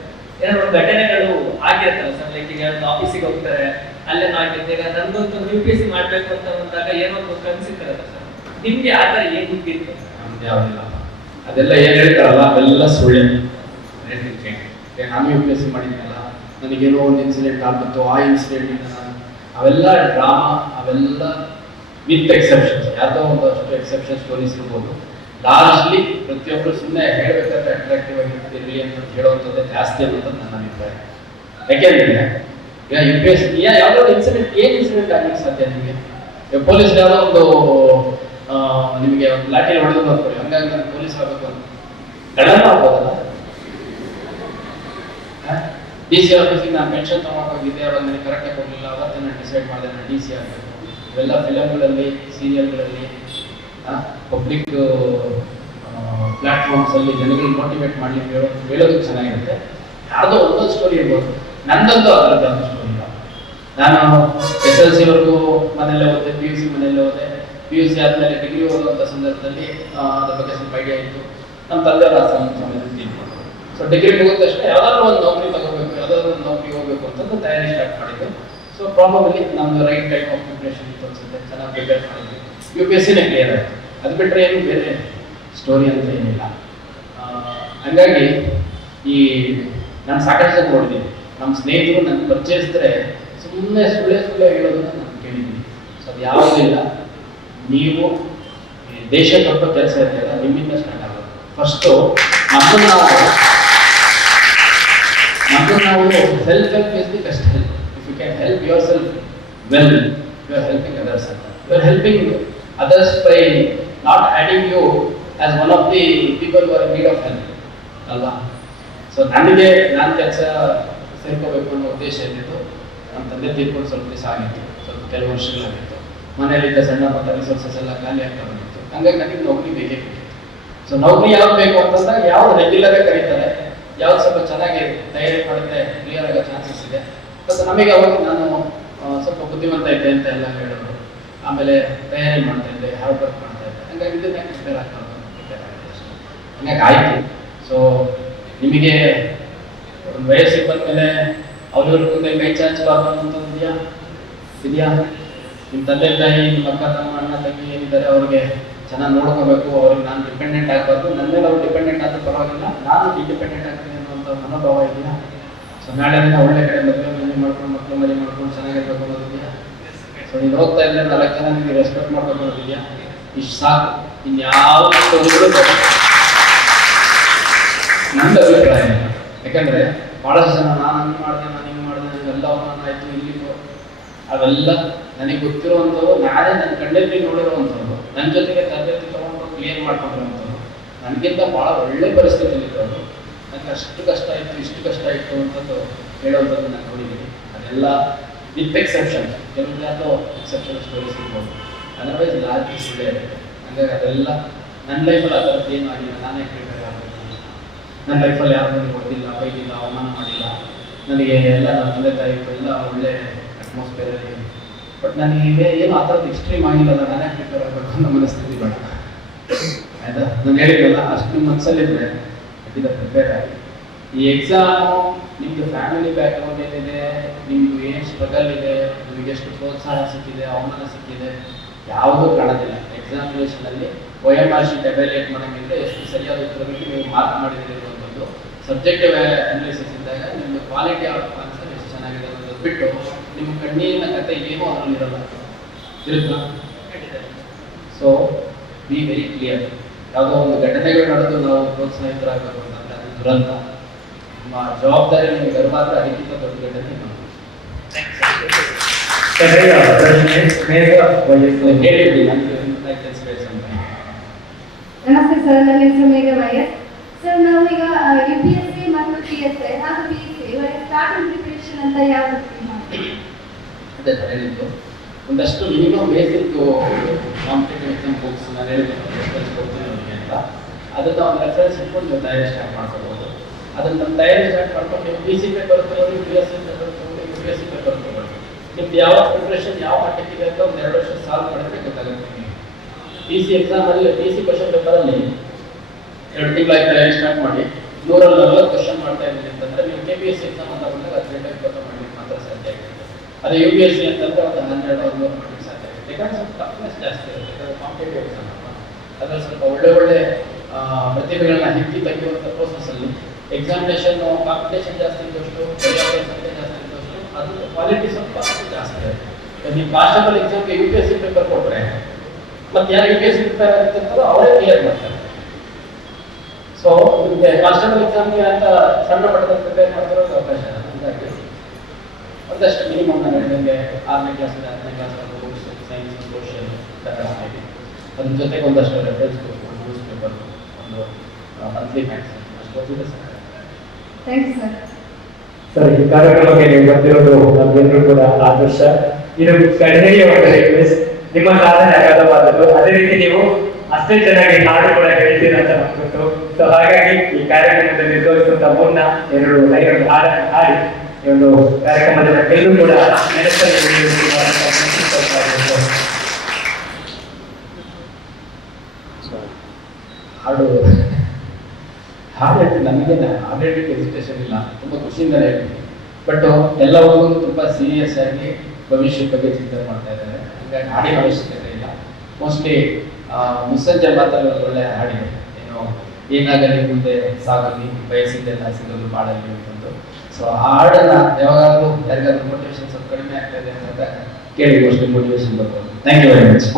ಏನಾದ್ರು ಒಂದು ಘಟನೆಗಳು ಆಗಿರುತ್ತಲ್ಲ ಸರ್, ಲೈಕ್ ಈಗ ಒಂದು ಆಫೀಸಿಗೆ ಹೋಗ್ತಾರೆ, ಅಲ್ಲೇನೋ ಆಗಿರುತ್ತೆ. ಈಗ ನನ್ಗೊಂದು UPSC ಮಾಡಬೇಕು ಅಂತ ಬಂದಾಗ ಏನೋ ಒಂದು ಕನಸಿರ್ತಾರಲ್ಲ ಸರ್, ನಿಮ್ಗೆ ಆ ಥರ ಏನು ಇದ್ದಿತ್ತು? ನಮ್ದು ಯಾವುದಿಲ್ಲ, ಅದೆಲ್ಲ ಏನು ಹೇಳ್ತಾರಲ್ಲ ಅವೆಲ್ಲ ಸುಳ್ಳು. ನಾನು UPSC ಮಾಡಿದ್ನಲ್ಲ, ನನಗೇನೋ ಒಂದು ಇನ್ಸಿಡೆಂಟ್ ಆಗ್ಬಿಟ್ಟು ಆ ಇನ್ಸಿಡೆಂಟಿಂದ ನಾನು ಅವೆಲ್ಲ ಡ್ರಾಮಾ, ಅವೆಲ್ಲ ವಿತ್ ಎಕ್ಸೆಪ್ಷನ್ಸ್. ಯಾವುದೋ ಒಂದು ಅಷ್ಟು ಎಕ್ಸೆಪ್ಷನ್ ಸ್ಟೋರೀಸ್ ಇರ್ಬೋದು. ಲಾರ್ಜ್ಲಿ ಪ್ರತಿಯೊಬ್ಬರು ಸುಮ್ಮನೆ ಹೇಳಬೇಕಾದ್ರೆ ಅಟ್ರಾಕ್ಟಿವ್ ಆಗಿರ್ತಿರಲಿ ಅಂತ ಹೇಳುವಂಥದ್ದೇ ಜಾಸ್ತಿ ಅನ್ನೋದು ನನ್ನ ಅಭಿಪ್ರಾಯ. ಯಾಕೆಂದ್ರೆ ಈಗ UPSC ಯಾವುದೋ ಇನ್ಸಿಡೆಂಟ್ ಇನ್ಸಿಡೆಂಟ್ ಆಗ್ಲಿಕ್ಕೆ ಸಾಧ್ಯ ನಿಮಗೆ? ಪೊಲೀಸ್ ಯಾವುದೋ ಒಂದು ನಿಮಗೆ ಒಂದು ಲಾಠಿ ಹೊಡೆದು ಬರ್ತಾರೆ, ಹಂಗಾಗಿ ನಾನು ಪೊಲೀಸ್ ಆಗಬೇಕು ಅಂತ ಕಡಿಮೆ ಆಗ್ಬೋದಲ್ಲ. DC ಆಫೀಸಿಗೆ ನಾನು ಪೆನ್ಷನ್ ತಗೊಂಡೋಗಿದ್ದೆ, ಅವಾಗ ನನಗೆ ಕರೆಕ್ಟಾಗಿ ಕೊಡಲಿಲ್ಲ, ಅವತ್ತೇ ನಾನು ಡಿಸೈಡ್ ಮಾಡಿದೆ ನಾನು DC ಆಗಬೇಕು. ಇವೆಲ್ಲ ಫಿಲಮ್ಗಳಲ್ಲಿ, ಸೀರಿಯಲ್ಗಳಲ್ಲಿ, ಪಬ್ಲಿಕ್ ಪ್ಲಾಟ್ಫಾರ್ಮ್ಸ್ ಅಲ್ಲಿ ಜನಗಳಿಗೆ ಮೋಟಿವೇಟ್ ಮಾಡ್ಲಿಕ್ಕೆ ಹೇಳೋದಕ್ಕೆ ಚೆನ್ನಾಗಿರುತ್ತೆ. ಯಾವುದೋ ಒಂದೊಂದು ಸ್ಟೋರಿ ಇರ್ಬೋದು, ನಂದಂತೂ ಅದರದ್ದು ಸ್ಟೋರಿ ಇಲ್ಲ. ನಾನು SLC ವರೆಗೂ ಮನೆಯಲ್ಲೇ ಓದಿದೆ, PUC ಮನೆಯಲ್ಲೇ ಓದಿದೆ. PUC ಆದಮೇಲೆ ಡಿಗ್ರಿ ಓದುವಂಥ ಸಂದರ್ಭದಲ್ಲಿ ಅದ್ರ ಬಗ್ಗೆ ಸ್ವಲ್ಪ ಐಡಿಯಾ ಇತ್ತು. ನಮ್ಮ ತಂದೆಯವರ ಸಮಯದಲ್ಲಿ ತಿಳ್ಕೊಂಡು, ಸೊ ಡಿಗ್ರಿ ಮುಗಿದ ತಕ್ಷಣ ಯಾವ್ದಾದ್ರು ಒಂದು ನೌಕರಿ ತಗೋಬೇಕು, ಯಾವ್ದಾದ್ರು ಒಂದು ನೌಕರಿ ಹೋಗ್ಬೇಕು ಅಂತಂದು ತಯಾರಿ ಸ್ಟಾರ್ಟ್ ಮಾಡಿದ್ದೆ. ಸೊ ಪ್ರಾಬಬಲಿ ನಮ್ದು ರೈಟ್ ಟೈಪ್ ಆಫ್ ಪ್ರಿಪ್ರೇಷನ್ ಇತ್ತು ಅನ್ಸುತ್ತೆ, ಚೆನ್ನಾಗಿ ಪ್ರಿಪೇರ್ ಮಾಡಿದ್ವಿ. UPSCನೇ ಕ್ಲಿಯರ್ ಆಯಿತು. ಅದು ಬಿಟ್ಟರೆ ಏನು ಬೇರೆ ಸ್ಟೋರಿ ಅಂತ ಏನಿಲ್ಲ. ಹಂಗಾಗಿ ಈ ನಾನು ಸಾಕಷ್ಟು ಜನ ನೋಡಿದ್ದೀನಿ, ನಮ್ಮ ಸ್ನೇಹಿತರು ನನ್ನ ಪರಿಚಯಿಸಿದ್ರೆ ಸುಮ್ಮನೆ ಸುಳ್ಳೆ ಹೇಳೋದನ್ನ ನಾನು ಕೇಳಿದ್ದೀನಿ. ಸೊ ಅದು ಯಾವುದಿಲ್ಲ. ನೀವು ದೇಶ ಕಟ್ಟೋ ಕೆಲಸ ಇದೆಯಲ್ಲ, ನಿಮ್ಮಿಂದ ಸ್ಟಾರ್ಟ್ ಆಗೋದು. ಫಸ್ಟು ನಮ್ಮನ್ನು ನಾವು self help is the best help. If you can help yourself well, you are helping others. You are helping others by not adding you as one of the people who are in need of help ಅಲ್ವಾ. So ನನಗೆ ನಾನು ಕೆಲಸ ಸೇರ್ಕೋಬೇಕು ಅನ್ನೋ ಉದ್ದೇಶ ಇದ್ದಿದ್ದು, ನಮ್ಮ ತಂದೆ ತೀರ್ಕೊಂಡು ಸ್ವಲ್ಪ ದಿವಸ ಆಗಿತ್ತು, ಸ್ವಲ್ಪ ಕೆಲವು ವರ್ಷಗಳಾಗಿತ್ತು. ಮನೆಯಲ್ಲಿದ್ದ ಸಣ್ಣ ಪುಟ್ಟ ರಿಸೋರ್ಸಸ್ ಎಲ್ಲ ಖಾಲಿ ಆಗ್ತಾ ಬಂದಿತ್ತು. ಹಂಗಾಗಿ ನನಗೆ ನೌಕರಿ ಬೇಕೇ ಬೇಕಿತ್ತು. ಸೊ ನೌಕರಿ ಯಾವ್ದು ಬೇಕು ಅಂತಂದಾಗ ಯಾವ್ದು ರೆಗ್ಯುಲರೇ ಕರೀತಾರೆ, ಯಾವ್ದು ಸ್ವಲ್ಪ ಚೆನ್ನಾಗಿ ತಯಾರಿ ಮಾಡಿದ್ರೆ ಕ್ಲಿಯರ್ ಆಗೋ ಚಾನ್ಸಸ್ ಇದೆ. ಮತ್ತು ನಮಗೆ ಅವಾಗ ನಾನು ಸ್ವಲ್ಪ ಬುದ್ಧಿವಂತ ಇದ್ದೆ ಅಂತ ಎಲ್ಲ ಹೇಳೋದು. ಆಮೇಲೆ ತಯಾರಿ ಮಾಡ್ತಾ ಇದ್ದೆ, ಹಾರ್ಡ್ ವರ್ಕ್ ಮಾಡ್ತಾ ಇದ್ದೆ. ಹಂಗಾಗಿ ಇದನ್ನ ಪ್ರಿಪೇರ್ ಆಗ್ತಾ ಅಷ್ಟೇ. ಹಂಗಾಗಿ ಆಯಿತು. ಸೊ ನಿಮಗೆ ಒಂದು ವಯಸ್ಸಿಗೆ ಬಂದಮೇಲೆ ಅವ್ರವ್ರ ಮುಂದೆ ಕೈ ಚಾಚಬಾರ್ದು ಅಂತಂದು ಇದೆಯಾ? ನಿಮ್ಮ ತಂದೆ ತಾಯಿ, ನಿಮ್ಮ ಅಕ್ಕ ತಮ್ಮ, ಅಣ್ಣ ತಂಗಿ ಏನಿದ್ದಾರೆ ಅವ್ರಿಗೆ ಚೆನ್ನಾಗಿ ನೋಡ್ಕೋಬೇಕು, ಅವ್ರಿಗೆ ನಾನು ಡಿಪೆಂಡೆಂಟ್ ಆಗಬಾರ್ದು. ನನ್ನ ಮೇಲೆ ಅವ್ರು ಡಿಪೆಂಡೆಂಟ್ ಆದರೂ ಪರವಾಗಿಲ್ಲ, ನಾನು ಇಂಡಿಪೆಂಡೆಂಟ್ ಆಗ್ತೀನಿ ಅನ್ನೋಂಥ ಮನೋಭಾವ ಇದೆಯಾ? ಸೊ ನಾಳೆ ದಿನ ಒಳ್ಳೆ ಕಡೆ ಮದುವೆ ಮಾಡ್ಕೊಂಡು ಮಕ್ಕಳು ಮದುವೆ ಮಾಡ್ಕೊಂಡು ಚೆನ್ನಾಗಿರ್ಬೇಕು ಅನ್ನೋದಿದೆಯಾ? ಸೊ ನೀನು ಹೋಗ್ತಾ ಇದ್ದರೆ 4 ಜನ ನಿಮಗೆ ರೆಸ್ಪೆಕ್ಟ್ ಮಾಡ್ಬೇಕು ಅನ್ನೋದಿದೆಯಾ? ಇಷ್ಟು ಸಾಕು, ಇನ್ಯಾವ ನನ್ನ ಅಭಿಪ್ರಾಯ. ಯಾಕಂದರೆ ಭಾಳಷ್ಟು ಜನ ನಾನು ಹಂಗೆ ಮಾಡಿದೆ, ನಾನು ಹಿಂಗೆ ಮಾಡಿದೆ, ಎಲ್ಲ ಅವಮಾನ ಇಲ್ಲಿಗೂ ಅವೆಲ್ಲ ನನಗೆ ಗೊತ್ತಿರುವಂಥವು, ನಾನೇ ನನ್ನ ಕಣ್ಣಲ್ಲಿ ನೋಡಿರುವಂಥದ್ದು, ನನ್ನ ಜೊತೆಗೆ ತರಬೇತಿ ತೊಗೊಂಡು ಕ್ಲಿಯರ್ ಮಾಡ್ಕೊಂಡಿರುವಂಥದ್ದು, ನನಗಿಂತ ಭಾಳ ಒಳ್ಳೆ ಪರಿಸ್ಥಿತಿಯಲ್ಲಿದ್ದವರು. ನನಗೆ ಅಷ್ಟು ಕಷ್ಟ ಆಯಿತು, ಇಷ್ಟು ಕಷ್ಟ ಆಯಿತು ಅಂತಂದು ಹೇಳುವಂಥದ್ದು ನಾನು ನೋಡಿದ್ದೀನಿ. ಅದೆಲ್ಲ ವಿತ್ ಎಕ್ಸೆಪ್ಷನ್, ಕೆಲವು ಯಾವುದೋ ಎಕ್ಸೆಪ್ಷನ್ ಸ್ಟೋರೀಸ್ ಇರ್ಬೋದು, ಅದರ್ವೈಸ್ ಲಾರ್ಜ್ ಸುಳ್ಳೇ ಇರುತ್ತೆ. ಹಾಗಾಗಿ ಅದೆಲ್ಲ ನನ್ನ ಲೈಫಲ್ಲಿ ಆ ಥರದ್ದು ಏನೂ ಆಗಿಲ್ಲ. ನಾನೇ ಪ್ರಿಪೇರ್ ಆಗಬೇಕು. ನನ್ನ ಲೈಫಲ್ಲಿ ಯಾರು ನನಗೆ ಹೊಡೆದಿಲ್ಲ, ಬೈದಿಲ್ಲ, ಅವಮಾನ ಮಾಡಿಲ್ಲ. ನನಗೆ ಎಲ್ಲ ನನ್ನ ತಂದೆ ತಾಯಿ ಎಲ್ಲ ಒಳ್ಳೆ ಅಟ್ಮಾಸ್ಫಿಯರಲ್ಲಿ. ಬಟ್ ನನಗೆ ಏನು ಆ ಥರದ್ದು ಎಕ್ಸ್ಟ್ರೀಮ್ ಆಗಿಲ್ಲ. ನಾನೇ ಪ್ರಿಪೇರ್ ಆಗಬೇಕು ಅನ್ನೋ ಮನಸ್ಥಿತಿ ಬೇಡ. ಆಯಿತಾ? ನಾನು ಹೇಳಿದ್ರಲ್ಲ, ಅಷ್ಟು ನಿಮ್ಮ ಮನಸ್ಸಲ್ಲಿದ್ದರೆ ಖಂಡಿತ ಪ್ರಿಪೇರ್ ಆಗಿ. ಈ ಎಕ್ಸಾಮು ನಿಮ್ಮದು ಫ್ಯಾಮಿಲಿ ಬ್ಯಾಕ್ಗ್ರೌಂಡ್ ಏನಿದೆ, ನಿಮ್ಮದು ಏನು ಸ್ಟ್ರಗಲ್ ಇದೆ, ನಿಮಗೆ ಎಷ್ಟು ಪ್ರೋತ್ಸಾಹ ಸಿಕ್ಕಿದೆ, ಅವಮಾನ ಸಿಕ್ಕಿದೆ, ಯಾವುದೂ ಕಾಣೋದಿಲ್ಲ. ಎಕ್ಸಾಮಿನೇಷನಲ್ಲಿ OMR ಶೀಟ್ ಎವ್ಯಾಲ್ಯೂಯೇಟ್ ಮಾಡೋಂಗಿದ್ರೆ ಎಷ್ಟು ಸರಿಯಾದ ಉತ್ತರಗಳಿಗೆ ನೀವು ಮಾರ್ಕ್ ಮಾಡಿದಿರುವಂಥದ್ದು. ಸಬ್ಜೆಕ್ಟಿವ್ ಅನಾಲಿಸಿಸ್ ಇದ್ದಾಗ ನಿಮ್ಮದು ಕ್ವಾಲಿಟಿ ಆಫ್ ಆನ್ಸರ್ ಎಷ್ಟು ಚೆನ್ನಾಗಿದೆ ಅನ್ನೋದು ಬಿಟ್ಟು ನಿಮ್ಮ ಕಣ್ಣೀರಿನ ಕತೆ ಏನೂ ಅದರಲ್ಲಿ ಇರೋಲ್ಲ. ತಿರುತ್ತಾ? So be very clear. ಯಾವುದೋ ಒಂದು ಘಟನೆಗಳು ನಡೆದು ನಾವು ಪ್ರೋತ್ಸಾಹಿತರಾಗಬೇಕು ಅಂತಂದರೆ ಅದು ದುರಂತ. ನಿಮ್ಮ ಜವಾಬ್ದಾರಿ ನಿಮಗೆ ಗರ್ವಾದ್ರೆ ಅದಕ್ಕಿಂತ ದೊಡ್ಡ ಘಟನೆ ನಾವು ಹೇಳಿದ್ವಿ. ನಮಸ್ತೆ ಸರ್, ನನ್ನ ಹೆಸರು ಮೇಘ ವೈಎಸ್. ಸರ್, ನಾವು ಈಗ UPSC ಮತ್ತು PSI ಹಾಗೂ PSC ಸ್ಟಾರ್ಟಿಂಗ್ ಪ್ರಿಪರೇಷನ್ ಅಂತ ಯಾವ ರೀತಿ ಮಾಡ್ತೀವಿ? ಅದೇ ಹೇಳಿದ್ದು, ಒಂದಷ್ಟು minimum basic competitive exam books ನಾನು ಹೇಳಿದ್ದೀನಿ ಅಂತ, ಅದನ್ನು ಒಂದು ರೆಫರೆನ್ಸ್ ಇಟ್ಕೊಂಡು ತಯಾರಿ ಸ್ಟಾರ್ಟ್ ಮಾಡ್ಕೋಬೋದು. ಅದನ್ನು ನಮ್ಮ ತಯಾರಿ ಸ್ಟಾರ್ಟ್ ಮಾಡ್ಕೊಂಡು ನೀವು PC ಪೇಪರ್ ತಗೊಳ್ಳಿ, PSI ಪೇಪರ್ ತಗೊಳ್ಳಿ, UPSC ಪೇಪರ್ ತಗೊಳ್ಳಿ. ನಿಮ್ದು ಯಾವ ಪ್ರಿಪ್ರೇಷನ್ ಯಾವ ಮಟ್ಟಕ್ಕಿದೆ ಅಂತ ಒಂದು 2 ವರ್ಷ ಸಾಲ್ವ್ ಮಾಡಿದ್ರೆ ಗೊತ್ತಾಗುತ್ತೆ ನಿಮಗೆ. PC ಎಕ್ಸಾಮಲ್ಲಿ PC ಕ್ವಶನ್ ಪೇಪರಲ್ಲಿ 2 ತಿಂಗಳಾಗಿ ತಯಾರಿ ಸ್ಟಾರ್ಟ್ ಮಾಡಿ 140 ಕ್ವಶನ್ ಮಾಡ್ತಾ ಇದ್ದೀನಿ ಅಂತಂದರೆ ನೀವು KPSC ಎಕ್ಸಾಮ್ ಅಂತ ಬಂದಾಗ 18-20 ಮಾಡಲಿಕ್ಕೆ ಮಾತ್ರ ಸಾಧ್ಯ ಆಗುತ್ತೆ. ಅದೇ UPSC ಅಂತಂದರೆ ಒಂದು 12-13 ಮಾಡಲಿಕ್ಕೆ ಸಾಧ್ಯ ಆಗುತ್ತೆ. ಯಾಕಂದರೆ ಸ್ವಲ್ಪ ಟಫ್ನೆಸ್ ಜಾಸ್ತಿ ಇರುತ್ತೆ. ಯಾಕಂದರೆ ಕಾಂಪಿಟೇಟಿವ್ ಎಕ್ಸಾಮ್ ಅಲ್ವಾ, ಅದರಲ್ಲಿ ಸ್ವಲ್ಪ ಒಳ್ಳೆ ಪ್ರತಿಭೆಗಳನ್ನ ಹೆಕ್ಕಿ ತೆಗೆಯುವಂಥ ಪ್ರೋಸೆಸ್ಸಲ್ಲಿ ಎಕ್ಸಾಮಿನೇಷನ್ ಕಾಂಪಿಟೇಷನ್ ಜಾಸ್ತಿ ಇದ್ದಷ್ಟು, ಸಂಖ್ಯೆ ಜಾಸ್ತಿ ಇದ್ದಷ್ಟು ಅದು ಕ್ವಾಲಿಟಿ ಸ್ವಲ್ಪ ಜಾಸ್ತಿ ಇರುತ್ತೆ. ನೀವು ಕಾನ್ಸ್ಟೇಬಲ್ ಎಕ್ಸಾಮ್ಗೆ UPSC ಪೇಪರ್ ಕೊಟ್ಟರೆ ಮತ್ತು ಯಾರು UPSC ಪ್ರಿಪೇರ್ ಆಗುತ್ತೆ ಅವರೇ ಕ್ಲಿಯರ್ ಮಾಡ್ತಾರೆ. ಸೊ ನಿಮಗೆ ಕಾನ್ಸ್ಟೇಬಲ್ ಎಕ್ಸಾಮ್ಗೆ ಅಂತ ಸಣ್ಣ ಪಟ್ಟದಲ್ಲಿ ಪ್ರಿಪೇರ್ ಮಾಡಿರೋ ಅವಕಾಶ ಹಾಗಾಗಿ ಒಂದಷ್ಟು ಮಿನಿಮಮ್ ನಾನು ಹೇಳಿದಂಗೆ 6ನೇ ಕ್ಲಾಸಿಂದ 10ನೇ class books science social Kannada ಆಗಿದೆ ಅದ್ರ ಜೊತೆಗೆ ಒಂದಷ್ಟು ರೆಫರೆನ್ಸ್ ಬುಕ್ ನ್ಯೂಸ್ ಪೇಪರ್ ಒಂದು ಮಂತ್ಲಿ ಮ್ಯಾಗ್ಝಿನ್ ಅಷ್ಟು ಓದಿದ್ರೆ ಸಾಕು. Thank you sir. ಸರ್, ಈ ಕಾರ್ಯಕ್ರಮಕ್ಕೆ ನೀವು ಬಂದಿರೋದು ನಮ್ಗೆಲ್ಲರೂ ಕೂಡ ಆದರ್ಶ. ಇದು ಕಡೆಯ ಒಂದು ನಿಮ್ಮ ಸಾಧನೆ ಅಗಾಧವಾದದ್ದು. ಅದೇ ರೀತಿ ನೀವು ಅಷ್ಟೇ ಚೆನ್ನಾಗಿ ಹಾಡು ಕೂಡ ಹೇಳ್ತೀರ ಅಂತ ನಮ್ಗೆ ಗೊತ್ತು. ಸೊ ಹಾಗಾಗಿ ಈ ಕಾರ್ಯಕ್ರಮದಲ್ಲಿ ನಿರ್ವಹಿಸುವಂತ ಮುನ್ನ 2 ಲೈನ್ ಹಾಡನ್ನು ಹಾಡಿ ಈ ಒಂದು ಕಾರ್ಯಕ್ರಮದ ಎಲ್ಲರೂ ಕೂಡ ನೆನಪಲ್ಲಿ ಹಾಡು ಹೇಳ್ತೀನಿ. ನಮಗೆ ಹಾಡಲಿಕ್ಕೆ ಎಜುಕೇಶನ್ ಇಲ್ಲ, ತುಂಬ ಖುಷಿಯಿಂದಲೇ ಹೇಳ್ತೀನಿ. ಬಟ್ ಎಲ್ಲವೂ ತುಂಬ ಸೀರಿಯಸ್ ಆಗಿ ಭವಿಷ್ಯದ ಬಗ್ಗೆ ಚಿಂತನೆ ಮಾಡ್ತಾ ಇದ್ದಾರೆ. ಹಾಗಾಗಿ ಹಾಡಿನ ಅವಶ್ಯಕತೆ ಇಲ್ಲ. ಮೋಸ್ಟ್ಲಿ ಮುಸ್ಸಂಜೆ ಮಾತ್ರ ಒಳ್ಳೆ ಹಾಡಿದೆ, ಏನು ಏನಾಗಲಿ ಮುಂದೆ ಸಾಗಲಿ ಬಯಸಿದ್ದೆಲ್ಲ ಸಿಗಲು ಮಾಡಲಿ ಅಂತಂದು. ಸೊ ಆ ಹಾಡನ್ನ ಯಾವಾಗಲೂ ಯಾರಿಗಾದ್ರೂ ಮೋಟಿವೇಶನ್ ಸ್ವಲ್ಪ ಕಡಿಮೆ ಆಗ್ತಾ ಇದೆ ಅಂತ ಕೇಳಿ ಮೋಸ್ಟ್ಲಿ ಮೋಟಿವೇಶನ್ ಬರ್ಬೋದು. Thank you very much.